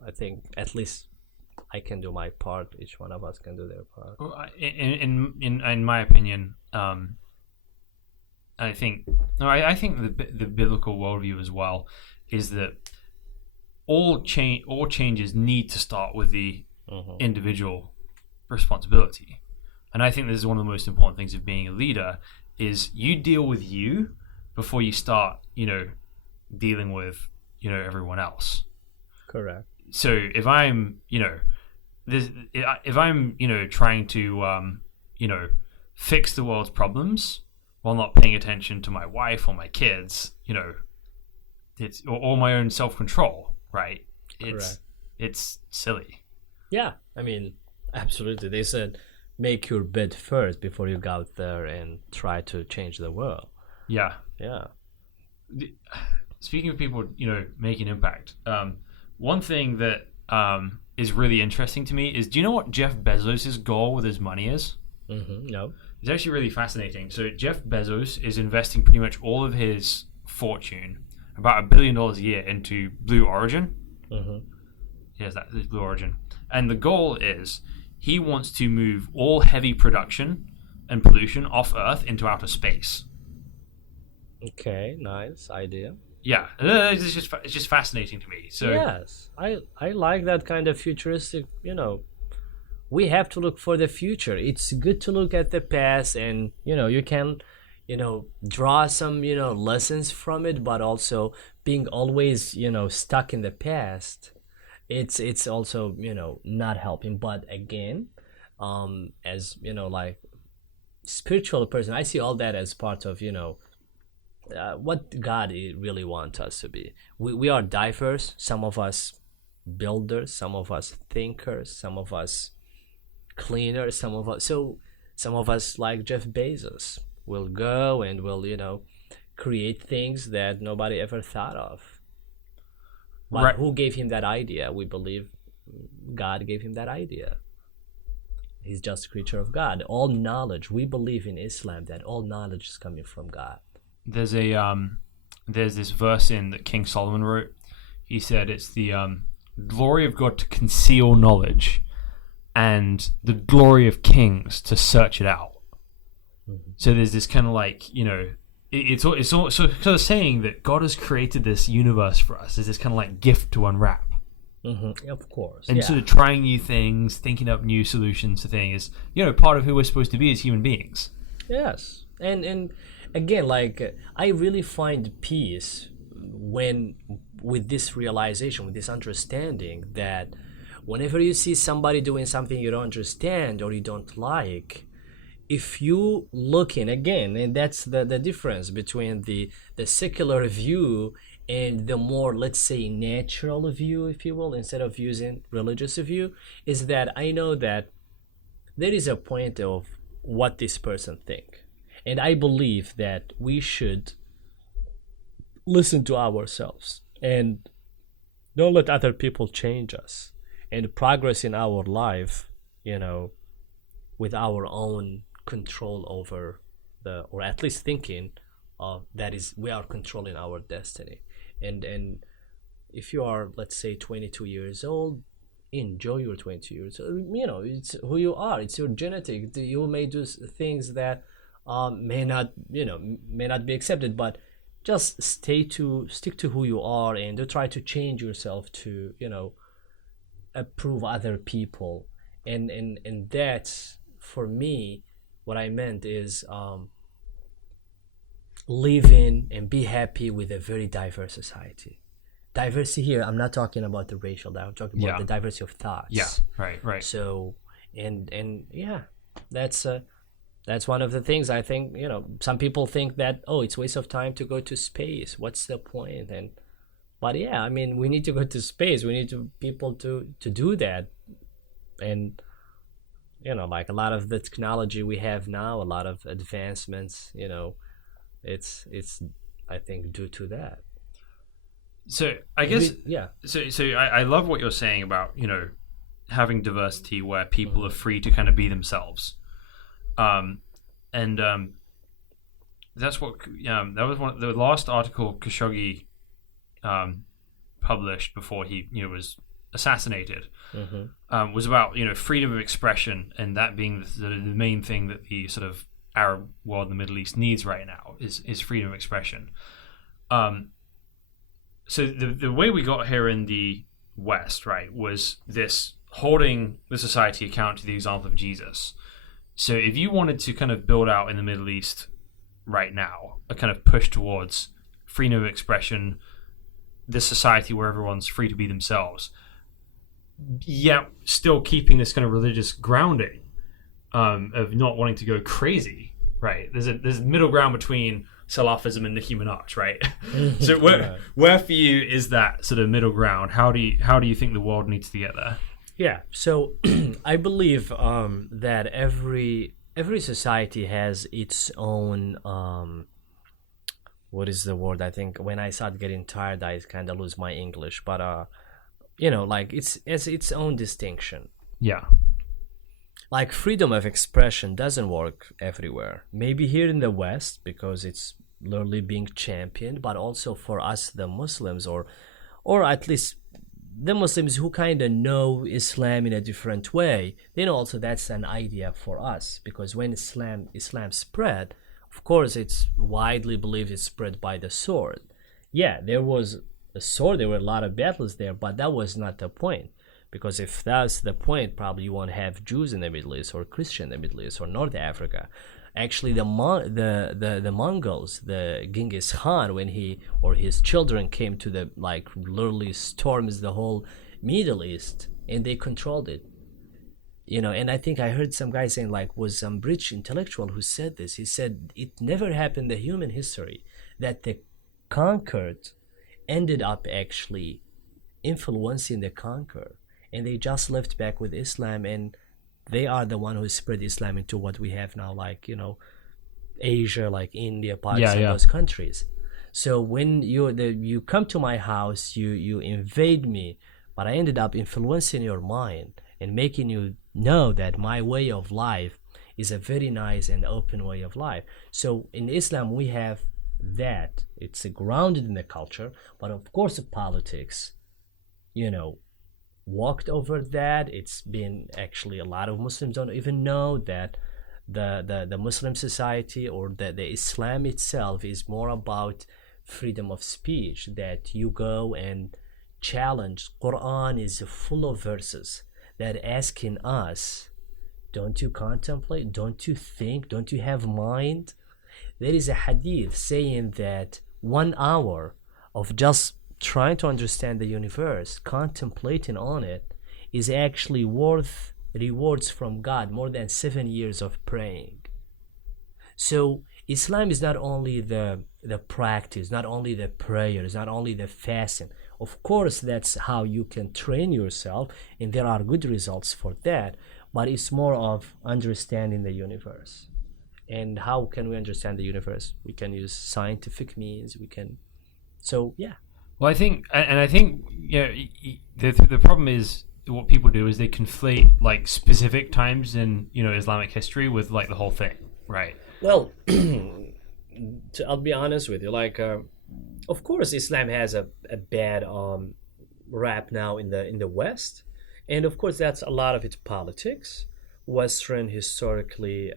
I think at least I can do my part. Each one of us can do their part. Well, in my opinion, I think the biblical worldview as well is that all changes need to start with the individual responsibility. And I think this is one of the most important things of being a leader, is you deal with you before you start, dealing with, everyone else. Correct. So if I'm, trying to, fix the world's problems while not paying attention to my wife or my kids, it's or my own self-control, right? It's silly. Yeah, I mean, absolutely. They said make your bed first before you go out there and try to change the world. Yeah. Speaking of people, making impact, one thing that is really interesting to me is, do you know what Jeff Bezos' goal with his money is? No. It's actually really fascinating. So Jeff Bezos is investing pretty much all of his fortune, about $1 billion a year, into Blue Origin. Yes, that is Blue Origin. And the goal is he wants to move all heavy production and pollution off Earth into outer space. Okay, nice idea. Yeah, it's just fascinating to me. So yes, I like that kind of futuristic. We have to look for the future. It's good to look at the past, and you can draw some lessons from it, but also being always stuck in the past, it's also not helping. But again, as like spiritual person, I see all that as part of what God really wants us to be. We are diverse. Some of us builders, some of us thinkers, some of us cleaners, some of us like Jeff Bezos will go and will create things that nobody ever thought of. But who gave him that idea? We believe God gave him that idea. He's just a creature of God. All knowledge, we believe in Islam that all knowledge is coming from God. There's this verse in that King Solomon wrote. He said it's the glory of God to conceal knowledge, and the glory of kings to search it out. Mm-hmm. So there's this kind of like, it's all sort of saying that God has created this universe for us. There's this kind of like gift to unwrap. Mm-hmm. Of course. And sort of trying new things, thinking up new solutions to things, part of who we're supposed to be as human beings. Yes. And again, like, I really find peace with this realization, with this understanding that whenever you see somebody doing something you don't understand or you don't like, if you look in again, and that's the difference between the secular view and the more, let's say, natural view, if you will, instead of using religious view, is that I know that there is a point of what this person think. And I believe that we should listen to ourselves and don't let other people change us and progress in our life, with our own control over or at least thinking that is we are controlling our destiny. And if you are, let's say, 22 years old, enjoy your 22 years old. It's who you are. It's your genetic. You may do things that may not be accepted, but just stick to who you are and don't try to change yourself to approve other people. And that's, for me, what I meant is live in and be happy with a very diverse society. Diversity here, I'm not talking about the racial, I'm talking about the diversity of thoughts. Yeah, right. So, and yeah, that's one of the things I think, some people think that, it's a waste of time to go to space. What's the point? But yeah, I mean, we need to go to space. We need people to do that. And, like a lot of the technology we have now, a lot of advancements, it's I think due to that. So I guess So I love what you're saying about having diversity where people are free to kind of be themselves, and that's what that was the last article Khashoggi published before he was assassinated. Mm-hmm. Was about freedom of expression, and that being the main thing that the sort of Arab world in the Middle East needs right now is freedom of expression. So the way we got here in the West, right, was this holding the society account to the example of Jesus. So if you wanted to kind of build out in the Middle East right now, a kind of push towards freedom of expression, this society where everyone's free to be themselves, yet still keeping this kind of religious grounding of not wanting to go crazy, right? There's a middle ground between Salafism and the human arch, right? So where for you is that sort of middle ground? How do you think the world needs to get there? Yeah, so I believe that every society has its own what is the word? I think when I start getting tired, I kind of lose my English, but like it's its own distinction. Yeah. Like freedom of expression doesn't work everywhere. Maybe here in the West because it's literally being championed, but also for us, the Muslims, or at least the Muslims who kind of know Islam in a different way, they know also that's an idea for us, because when Islam spread, of course, it's widely believed it's spread by the sword. Yeah, there was a sword, there were a lot of battles there, but that was not the point. Because if that's the point, probably you won't have Jews in the Middle East or Christian in the Middle East or North Africa. Actually, the Mongols, the Genghis Khan, when he or his children came to the, like, literally storms the whole Middle East, and they controlled it. And I think I heard some guy saying, like, was some British intellectual who said this. He said it never happened in the human history that the conquered ended up actually influencing the conqueror. And they just left back with Islam, and they are the one who spread Islam into what we have now, like, Asia, like India, Pakistan, those countries. So when you come to my house, you invade me, but I ended up influencing your mind, and making you know that my way of life is a very nice and open way of life. So in Islam we have that. It's grounded in the culture, but of course politics, walked over that. It's been actually, a lot of Muslims don't even know that the Muslim society or the Islam itself is more about freedom of speech, that you go and challenge. Quran is full of verses that asking us, don't you contemplate, don't you think, don't you have mind? There is a hadith saying that 1 hour of just trying to understand the universe, contemplating on it, is actually worth rewards from God more than 7 years of praying. So Islam is not only the practice, not only the prayers, not only the fasting. Of course, that's how you can train yourself, and there are good results for that, but it's more of understanding the universe. And how can we understand the universe? We can use scientific means. Yeah. Well, I think the problem is, what people do is they conflate like specific times in Islamic history with like the whole thing, right? Well, I'll be honest with you. Of course, Islam has a bad rap now in the West, and of course that's a lot of its politics. Western historically,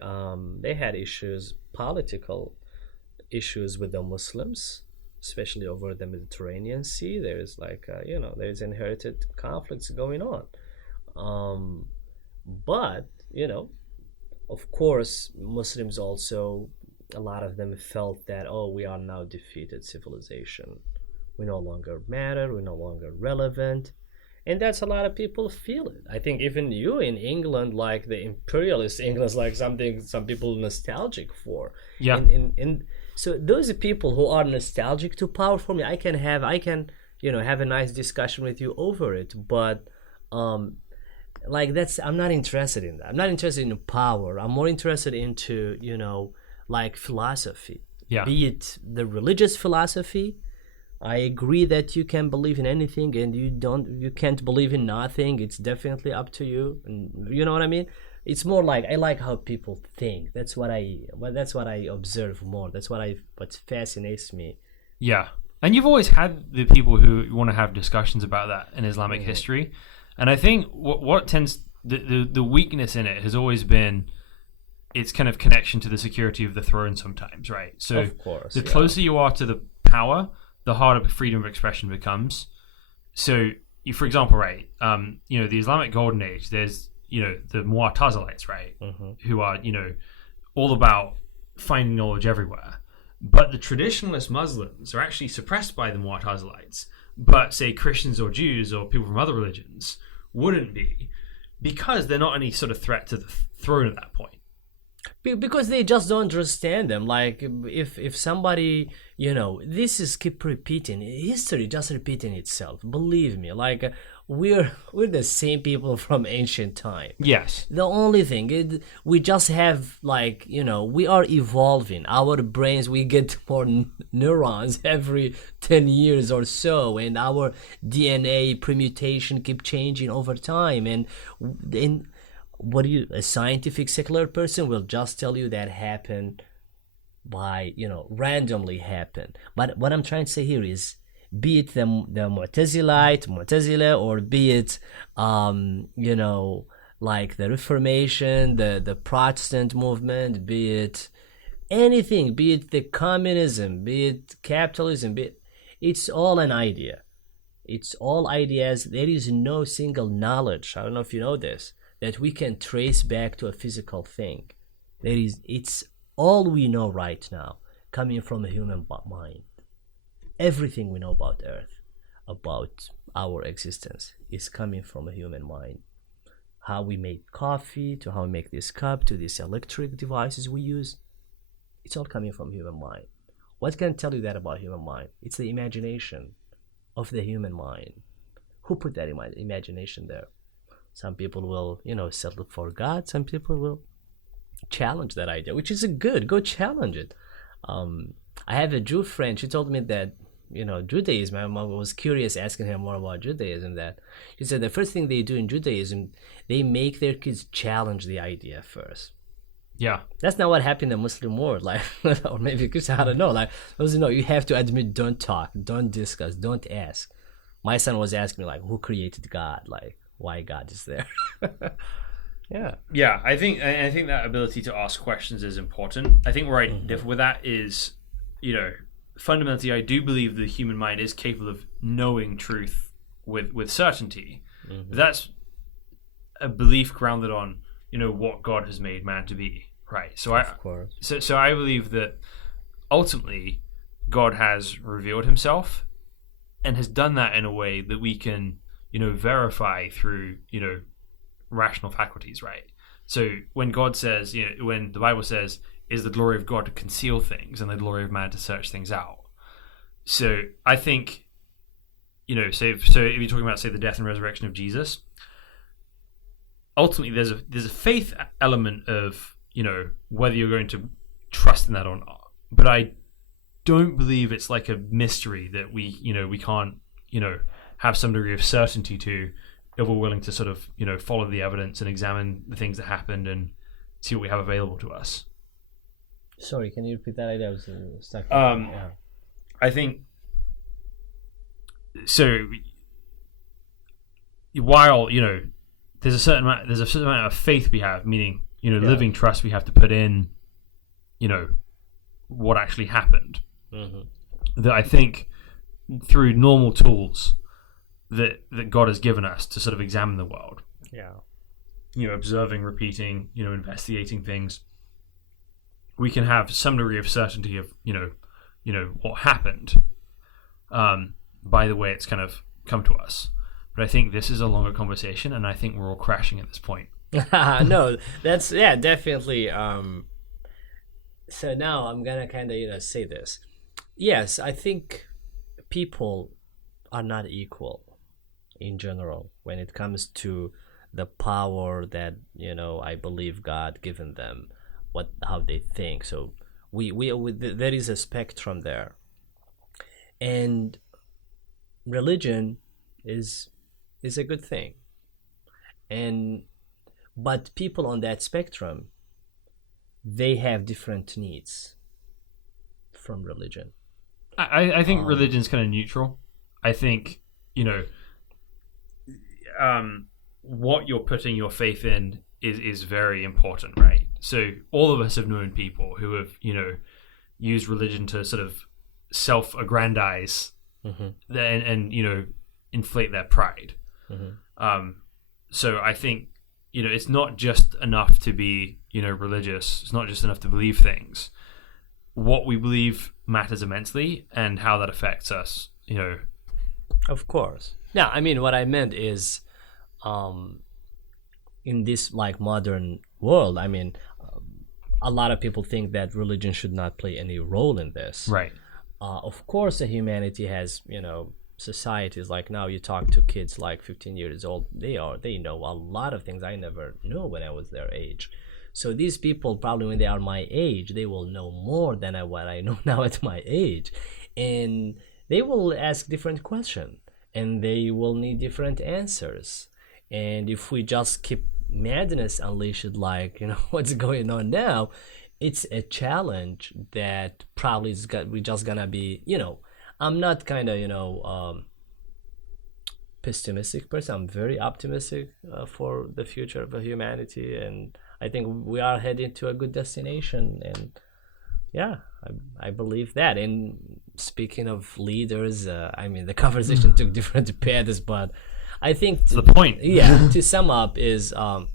they had political issues with the Muslims, especially over the Mediterranean Sea. There's there's inherited conflicts going on. But, of course, Muslims also, a lot of them felt that, we are now defeated civilization. We no longer matter, we're no longer relevant. And that's a lot of people feel it. I think even you in England, like the imperialist England, is like something some people nostalgic for. Yeah. And so those are people who are nostalgic to power. For me, I can have a nice discussion with you over it. But I'm not interested in that. I'm not interested in power. I'm more interested into philosophy. Yeah. Be it the religious philosophy. I agree that you can believe in anything and you can't believe in nothing. It's definitely up to you. And you know what I mean? It's more like, I like how people think. That's what I observe more. That's what fascinates me. Yeah. And you've always had the people who want to have discussions about that in Islamic history. And I think what tends, the weakness in it has always been its kind of connection to the security of the throne sometimes, right? So of course, the closer you are to the power, the harder freedom of expression becomes. So, for example, right, the Islamic Golden Age, there's, the Mu'tazilites, right, who are, all about finding knowledge everywhere. But the traditionalist Muslims are actually suppressed by the Mu'tazilites. But, say, Christians or Jews or people from other religions wouldn't be, because they're not any sort of threat to the throne at that point. Because they just don't understand them. Like if somebody, this is keep repeating, history just repeating itself. Believe me, we're the same people from ancient time. Yes. The only thing we just have we are evolving. Our brains, we get more neurons every 10 years or so, and our DNA permutation keep changing over time. And a scientific secular person will just tell you that happened by, randomly happen. But what I'm trying to say here is, be it the Mu'tazila, or be it, the Reformation, the Protestant movement, be it anything, be it the communism, be it capitalism, it's all an idea. It's all ideas. There is no single knowledge. I don't know if you know this, that we can trace back to a physical thing. It's all we know right now coming from a human mind. Everything we know about Earth, about our existence, is coming from a human mind. How we make coffee, to how we make this cup, to these electric devices we use, it's all coming from human mind. What can tell you that about human mind? It's the imagination of the human mind. Who put that imagination there? Some people will, settle for God. Some people will challenge that idea, which is good. Go challenge it. I have a Jew friend. She told me that, Judaism. I was curious asking him more about Judaism. That he said the first thing they do in Judaism, they make their kids challenge the idea first. Yeah, that's not what happened in the Muslim world, like, or maybe Christian. I don't know. Like, you have to admit, don't talk, don't discuss, don't ask. My son was asking me, like, who created God? Like, why God is there? Yeah. I think that ability to ask questions is important. I think where I differ with that is, fundamentally, I do believe the human mind is capable of knowing truth with certainty. That's a belief grounded on what God has made man to be, right? So I believe that ultimately God has revealed himself and has done that in a way that we can verify through rational faculties, right? So when God says, when the Bible says, is the glory of God to conceal things and the glory of man to search things out. So I think so if you're talking about, say, the death and resurrection of Jesus, ultimately there's a faith element of whether you're going to trust in that or not, but I don't believe it's like a mystery that we can't have some degree of certainty to, if we're willing to sort of follow the evidence and examine the things that happened and see what we have available to us. Sorry, can you repeat that? I was stuck. I think so. While there's a certain amount of faith we have, meaning living trust we have to put in, what actually happened. That I think through normal tools that God has given us to sort of examine the world. Observing, repeating, investigating things, we can have some degree of certainty of what happened by the way it's kind of come to us. But I think this is a longer conversation, and I think we're all crashing at this point. No, that's definitely. So now I'm gonna kind of say this. Yes, I think people are not equal in general when it comes to the power that I believe God given them, how they think. So we there is a spectrum there, and religion is a good thing, but people on that spectrum, they have different needs from religion. I think religion's kind of neutral. I think what you're putting your faith in is very important, right? So all of us have known people who have used religion to sort of self-aggrandize and inflate their pride. So I think it's not just enough to be religious. It's not just enough to believe things. What we believe matters immensely, and how that affects us. Of course. Yeah, I mean, what I meant is, in this like modern world, I mean, a lot of people think that religion should not play any role in this. Right. Of course, humanity has, societies like now you talk to kids like 15 years old, they know a lot of things I never knew when I was their age. So these people probably when they are my age, they will know more than what I know now at my age, and they will ask different questions and they will need different answers. And if we just keep madness unleashed like what's going on now, it's a challenge that probably we're just gonna be I'm not kind of pessimistic person. I'm very optimistic for the future of humanity, and I think we are heading to a good destination. And I believe that. And speaking of leaders, I mean the conversation took different paths, but I think the point. To sum up is I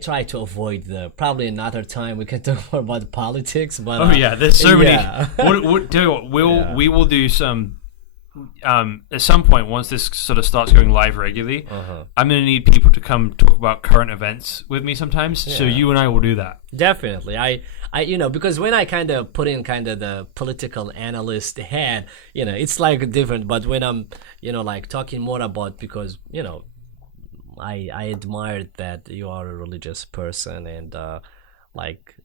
try to avoid probably another time we can talk more about politics, but there's so many. We will do some at some point once this sort of starts going live regularly. I'm going to need people to come talk about current events with me sometimes. So you and I will do that. Definitely. I because when I kind of put in kind of the political analyst head, it's like different. But when I'm like talking more about, because I admired that you are a religious person, and like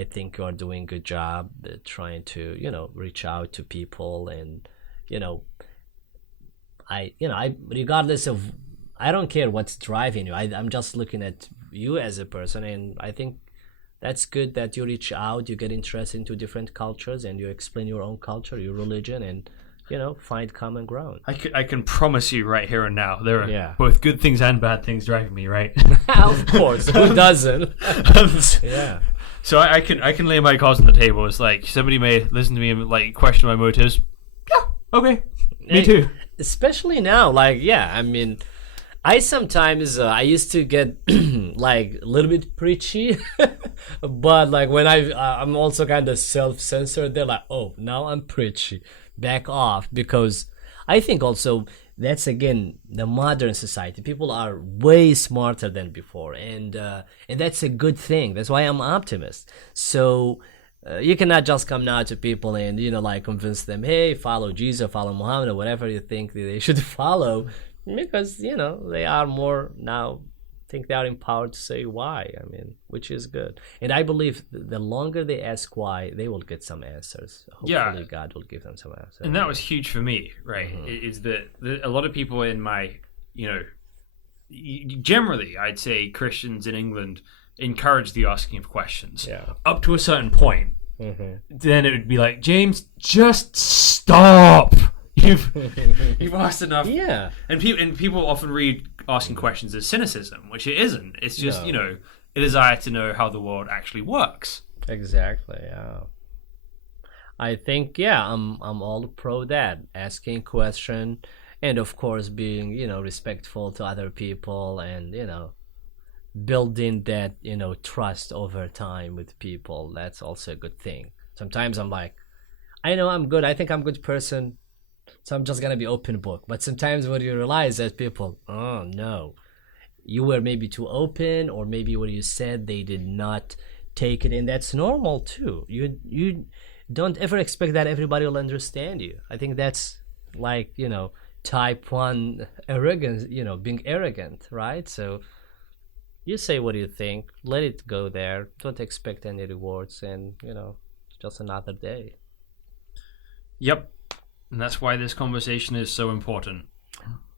I think you are doing a good job trying to, reach out to people. And, I regardless of, I don't care what's driving you. I'm just looking at you as a person, and I think that's good that you reach out, you get interested into different cultures, and you explain your own culture, your religion, and find common ground. I can promise you right here and now, there are Yeah. both good things and bad things driving me, right? Of course, who doesn't? Yeah. So I can lay my cards on the table. It's like somebody may listen to me and like question my motives. Yeah, okay, me too. Especially now, like, yeah, I mean, I sometimes I used to get like a little bit preachy, but like when I'm also kind of self-censored. They're like, oh, now I'm preachy, back off, because I think also that's again the modern society. People are way smarter than before, and that's a good thing. That's why I'm optimist. So. You cannot just come now to people and like convince them, hey, follow Jesus, follow Muhammad, or whatever you think they should follow, because they are more now. Think they are empowered to say why. I mean, which is good, and I believe the longer they ask why, they will get some answers. Hopefully, God will give them some answers. And that was huge for me, right? Is that a lot of people in my, generally, I'd say Christians in England encourage the asking of questions. Yeah. Up to a certain point, then it would be like, James, just stop. You've asked enough. Yeah. And people often read asking questions as cynicism, which it isn't. It's just a desire to know how the world actually works. Exactly. Yeah. I think I'm all pro that, asking question, and of course being respectful to other people, and building that trust over time with people. That's also a good thing. Sometimes I'm like, I know I'm good, I think I'm a good person, so I'm just gonna be open book. But sometimes when you realize that people, oh no, you were maybe too open, or maybe what you said they did not take it in, that's normal too. You don't ever expect that everybody will understand you. I think that's like type 1 arrogance, being arrogant, right? So you say what you think, let it go there. Don't expect any rewards, and it's just another day. Yep. And that's why this conversation is so important.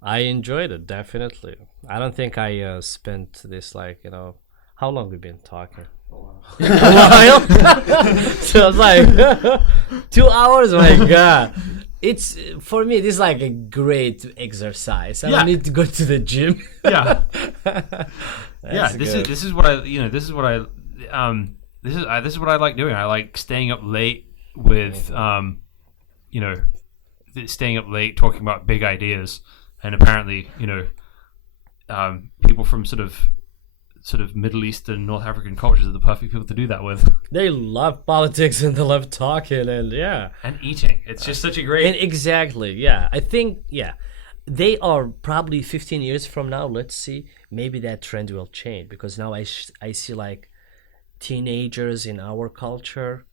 I enjoyed it, definitely. I don't think I spent this how long we been talking? A while. So I was like 2 hours. My God. It's for me. This is like a great exercise. I don't need to go to the gym. Yeah. This is what I like doing. I like staying up late with staying up late talking about big ideas, and apparently people from sort of Middle Eastern, North African cultures are the perfect people to do that with. They love politics and they love talking and eating. It's just such a great. And exactly, yeah. I think they are probably 15 years from now. Let's see, maybe that trend will change, because now I see like teenagers in our culture.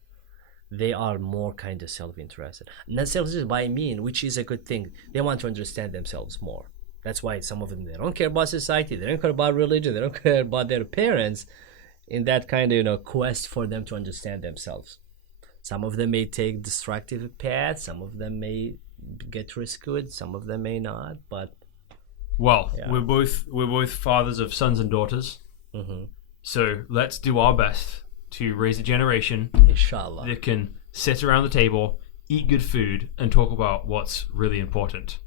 They are more kind of self-interested. Not self-interested by mean, which is a good thing. They want to understand themselves more. That's why some of them, they don't care about society, they don't care about religion, they don't care about their parents, in that kind of quest for them to understand themselves. Some of them may take destructive paths, some of them may get rescued, some of them may not, but we're both fathers of sons and daughters. So let's do our best to raise a generation, inshallah, that can sit around the table, eat good food, and talk about what's really important.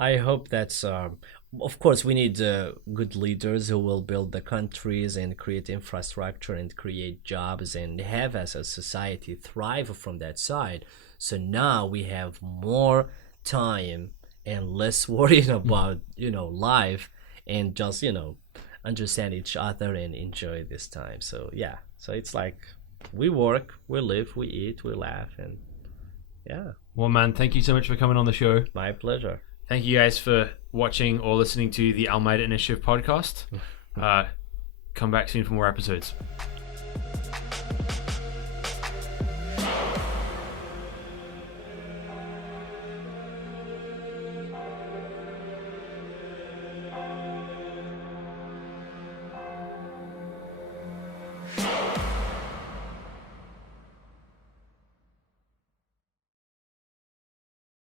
I hope that's of course we need good leaders who will build the countries and create infrastructure and create jobs and have as a society thrive from that side. So now we have more time and less worrying about life, and just understand each other and enjoy this time. So so it's like we work, we live, we eat, we laugh, and well, man, thank you so much for coming on the show. My pleasure. Thank you guys for watching or listening to the Al Maida Initiative podcast. Come back soon for more episodes.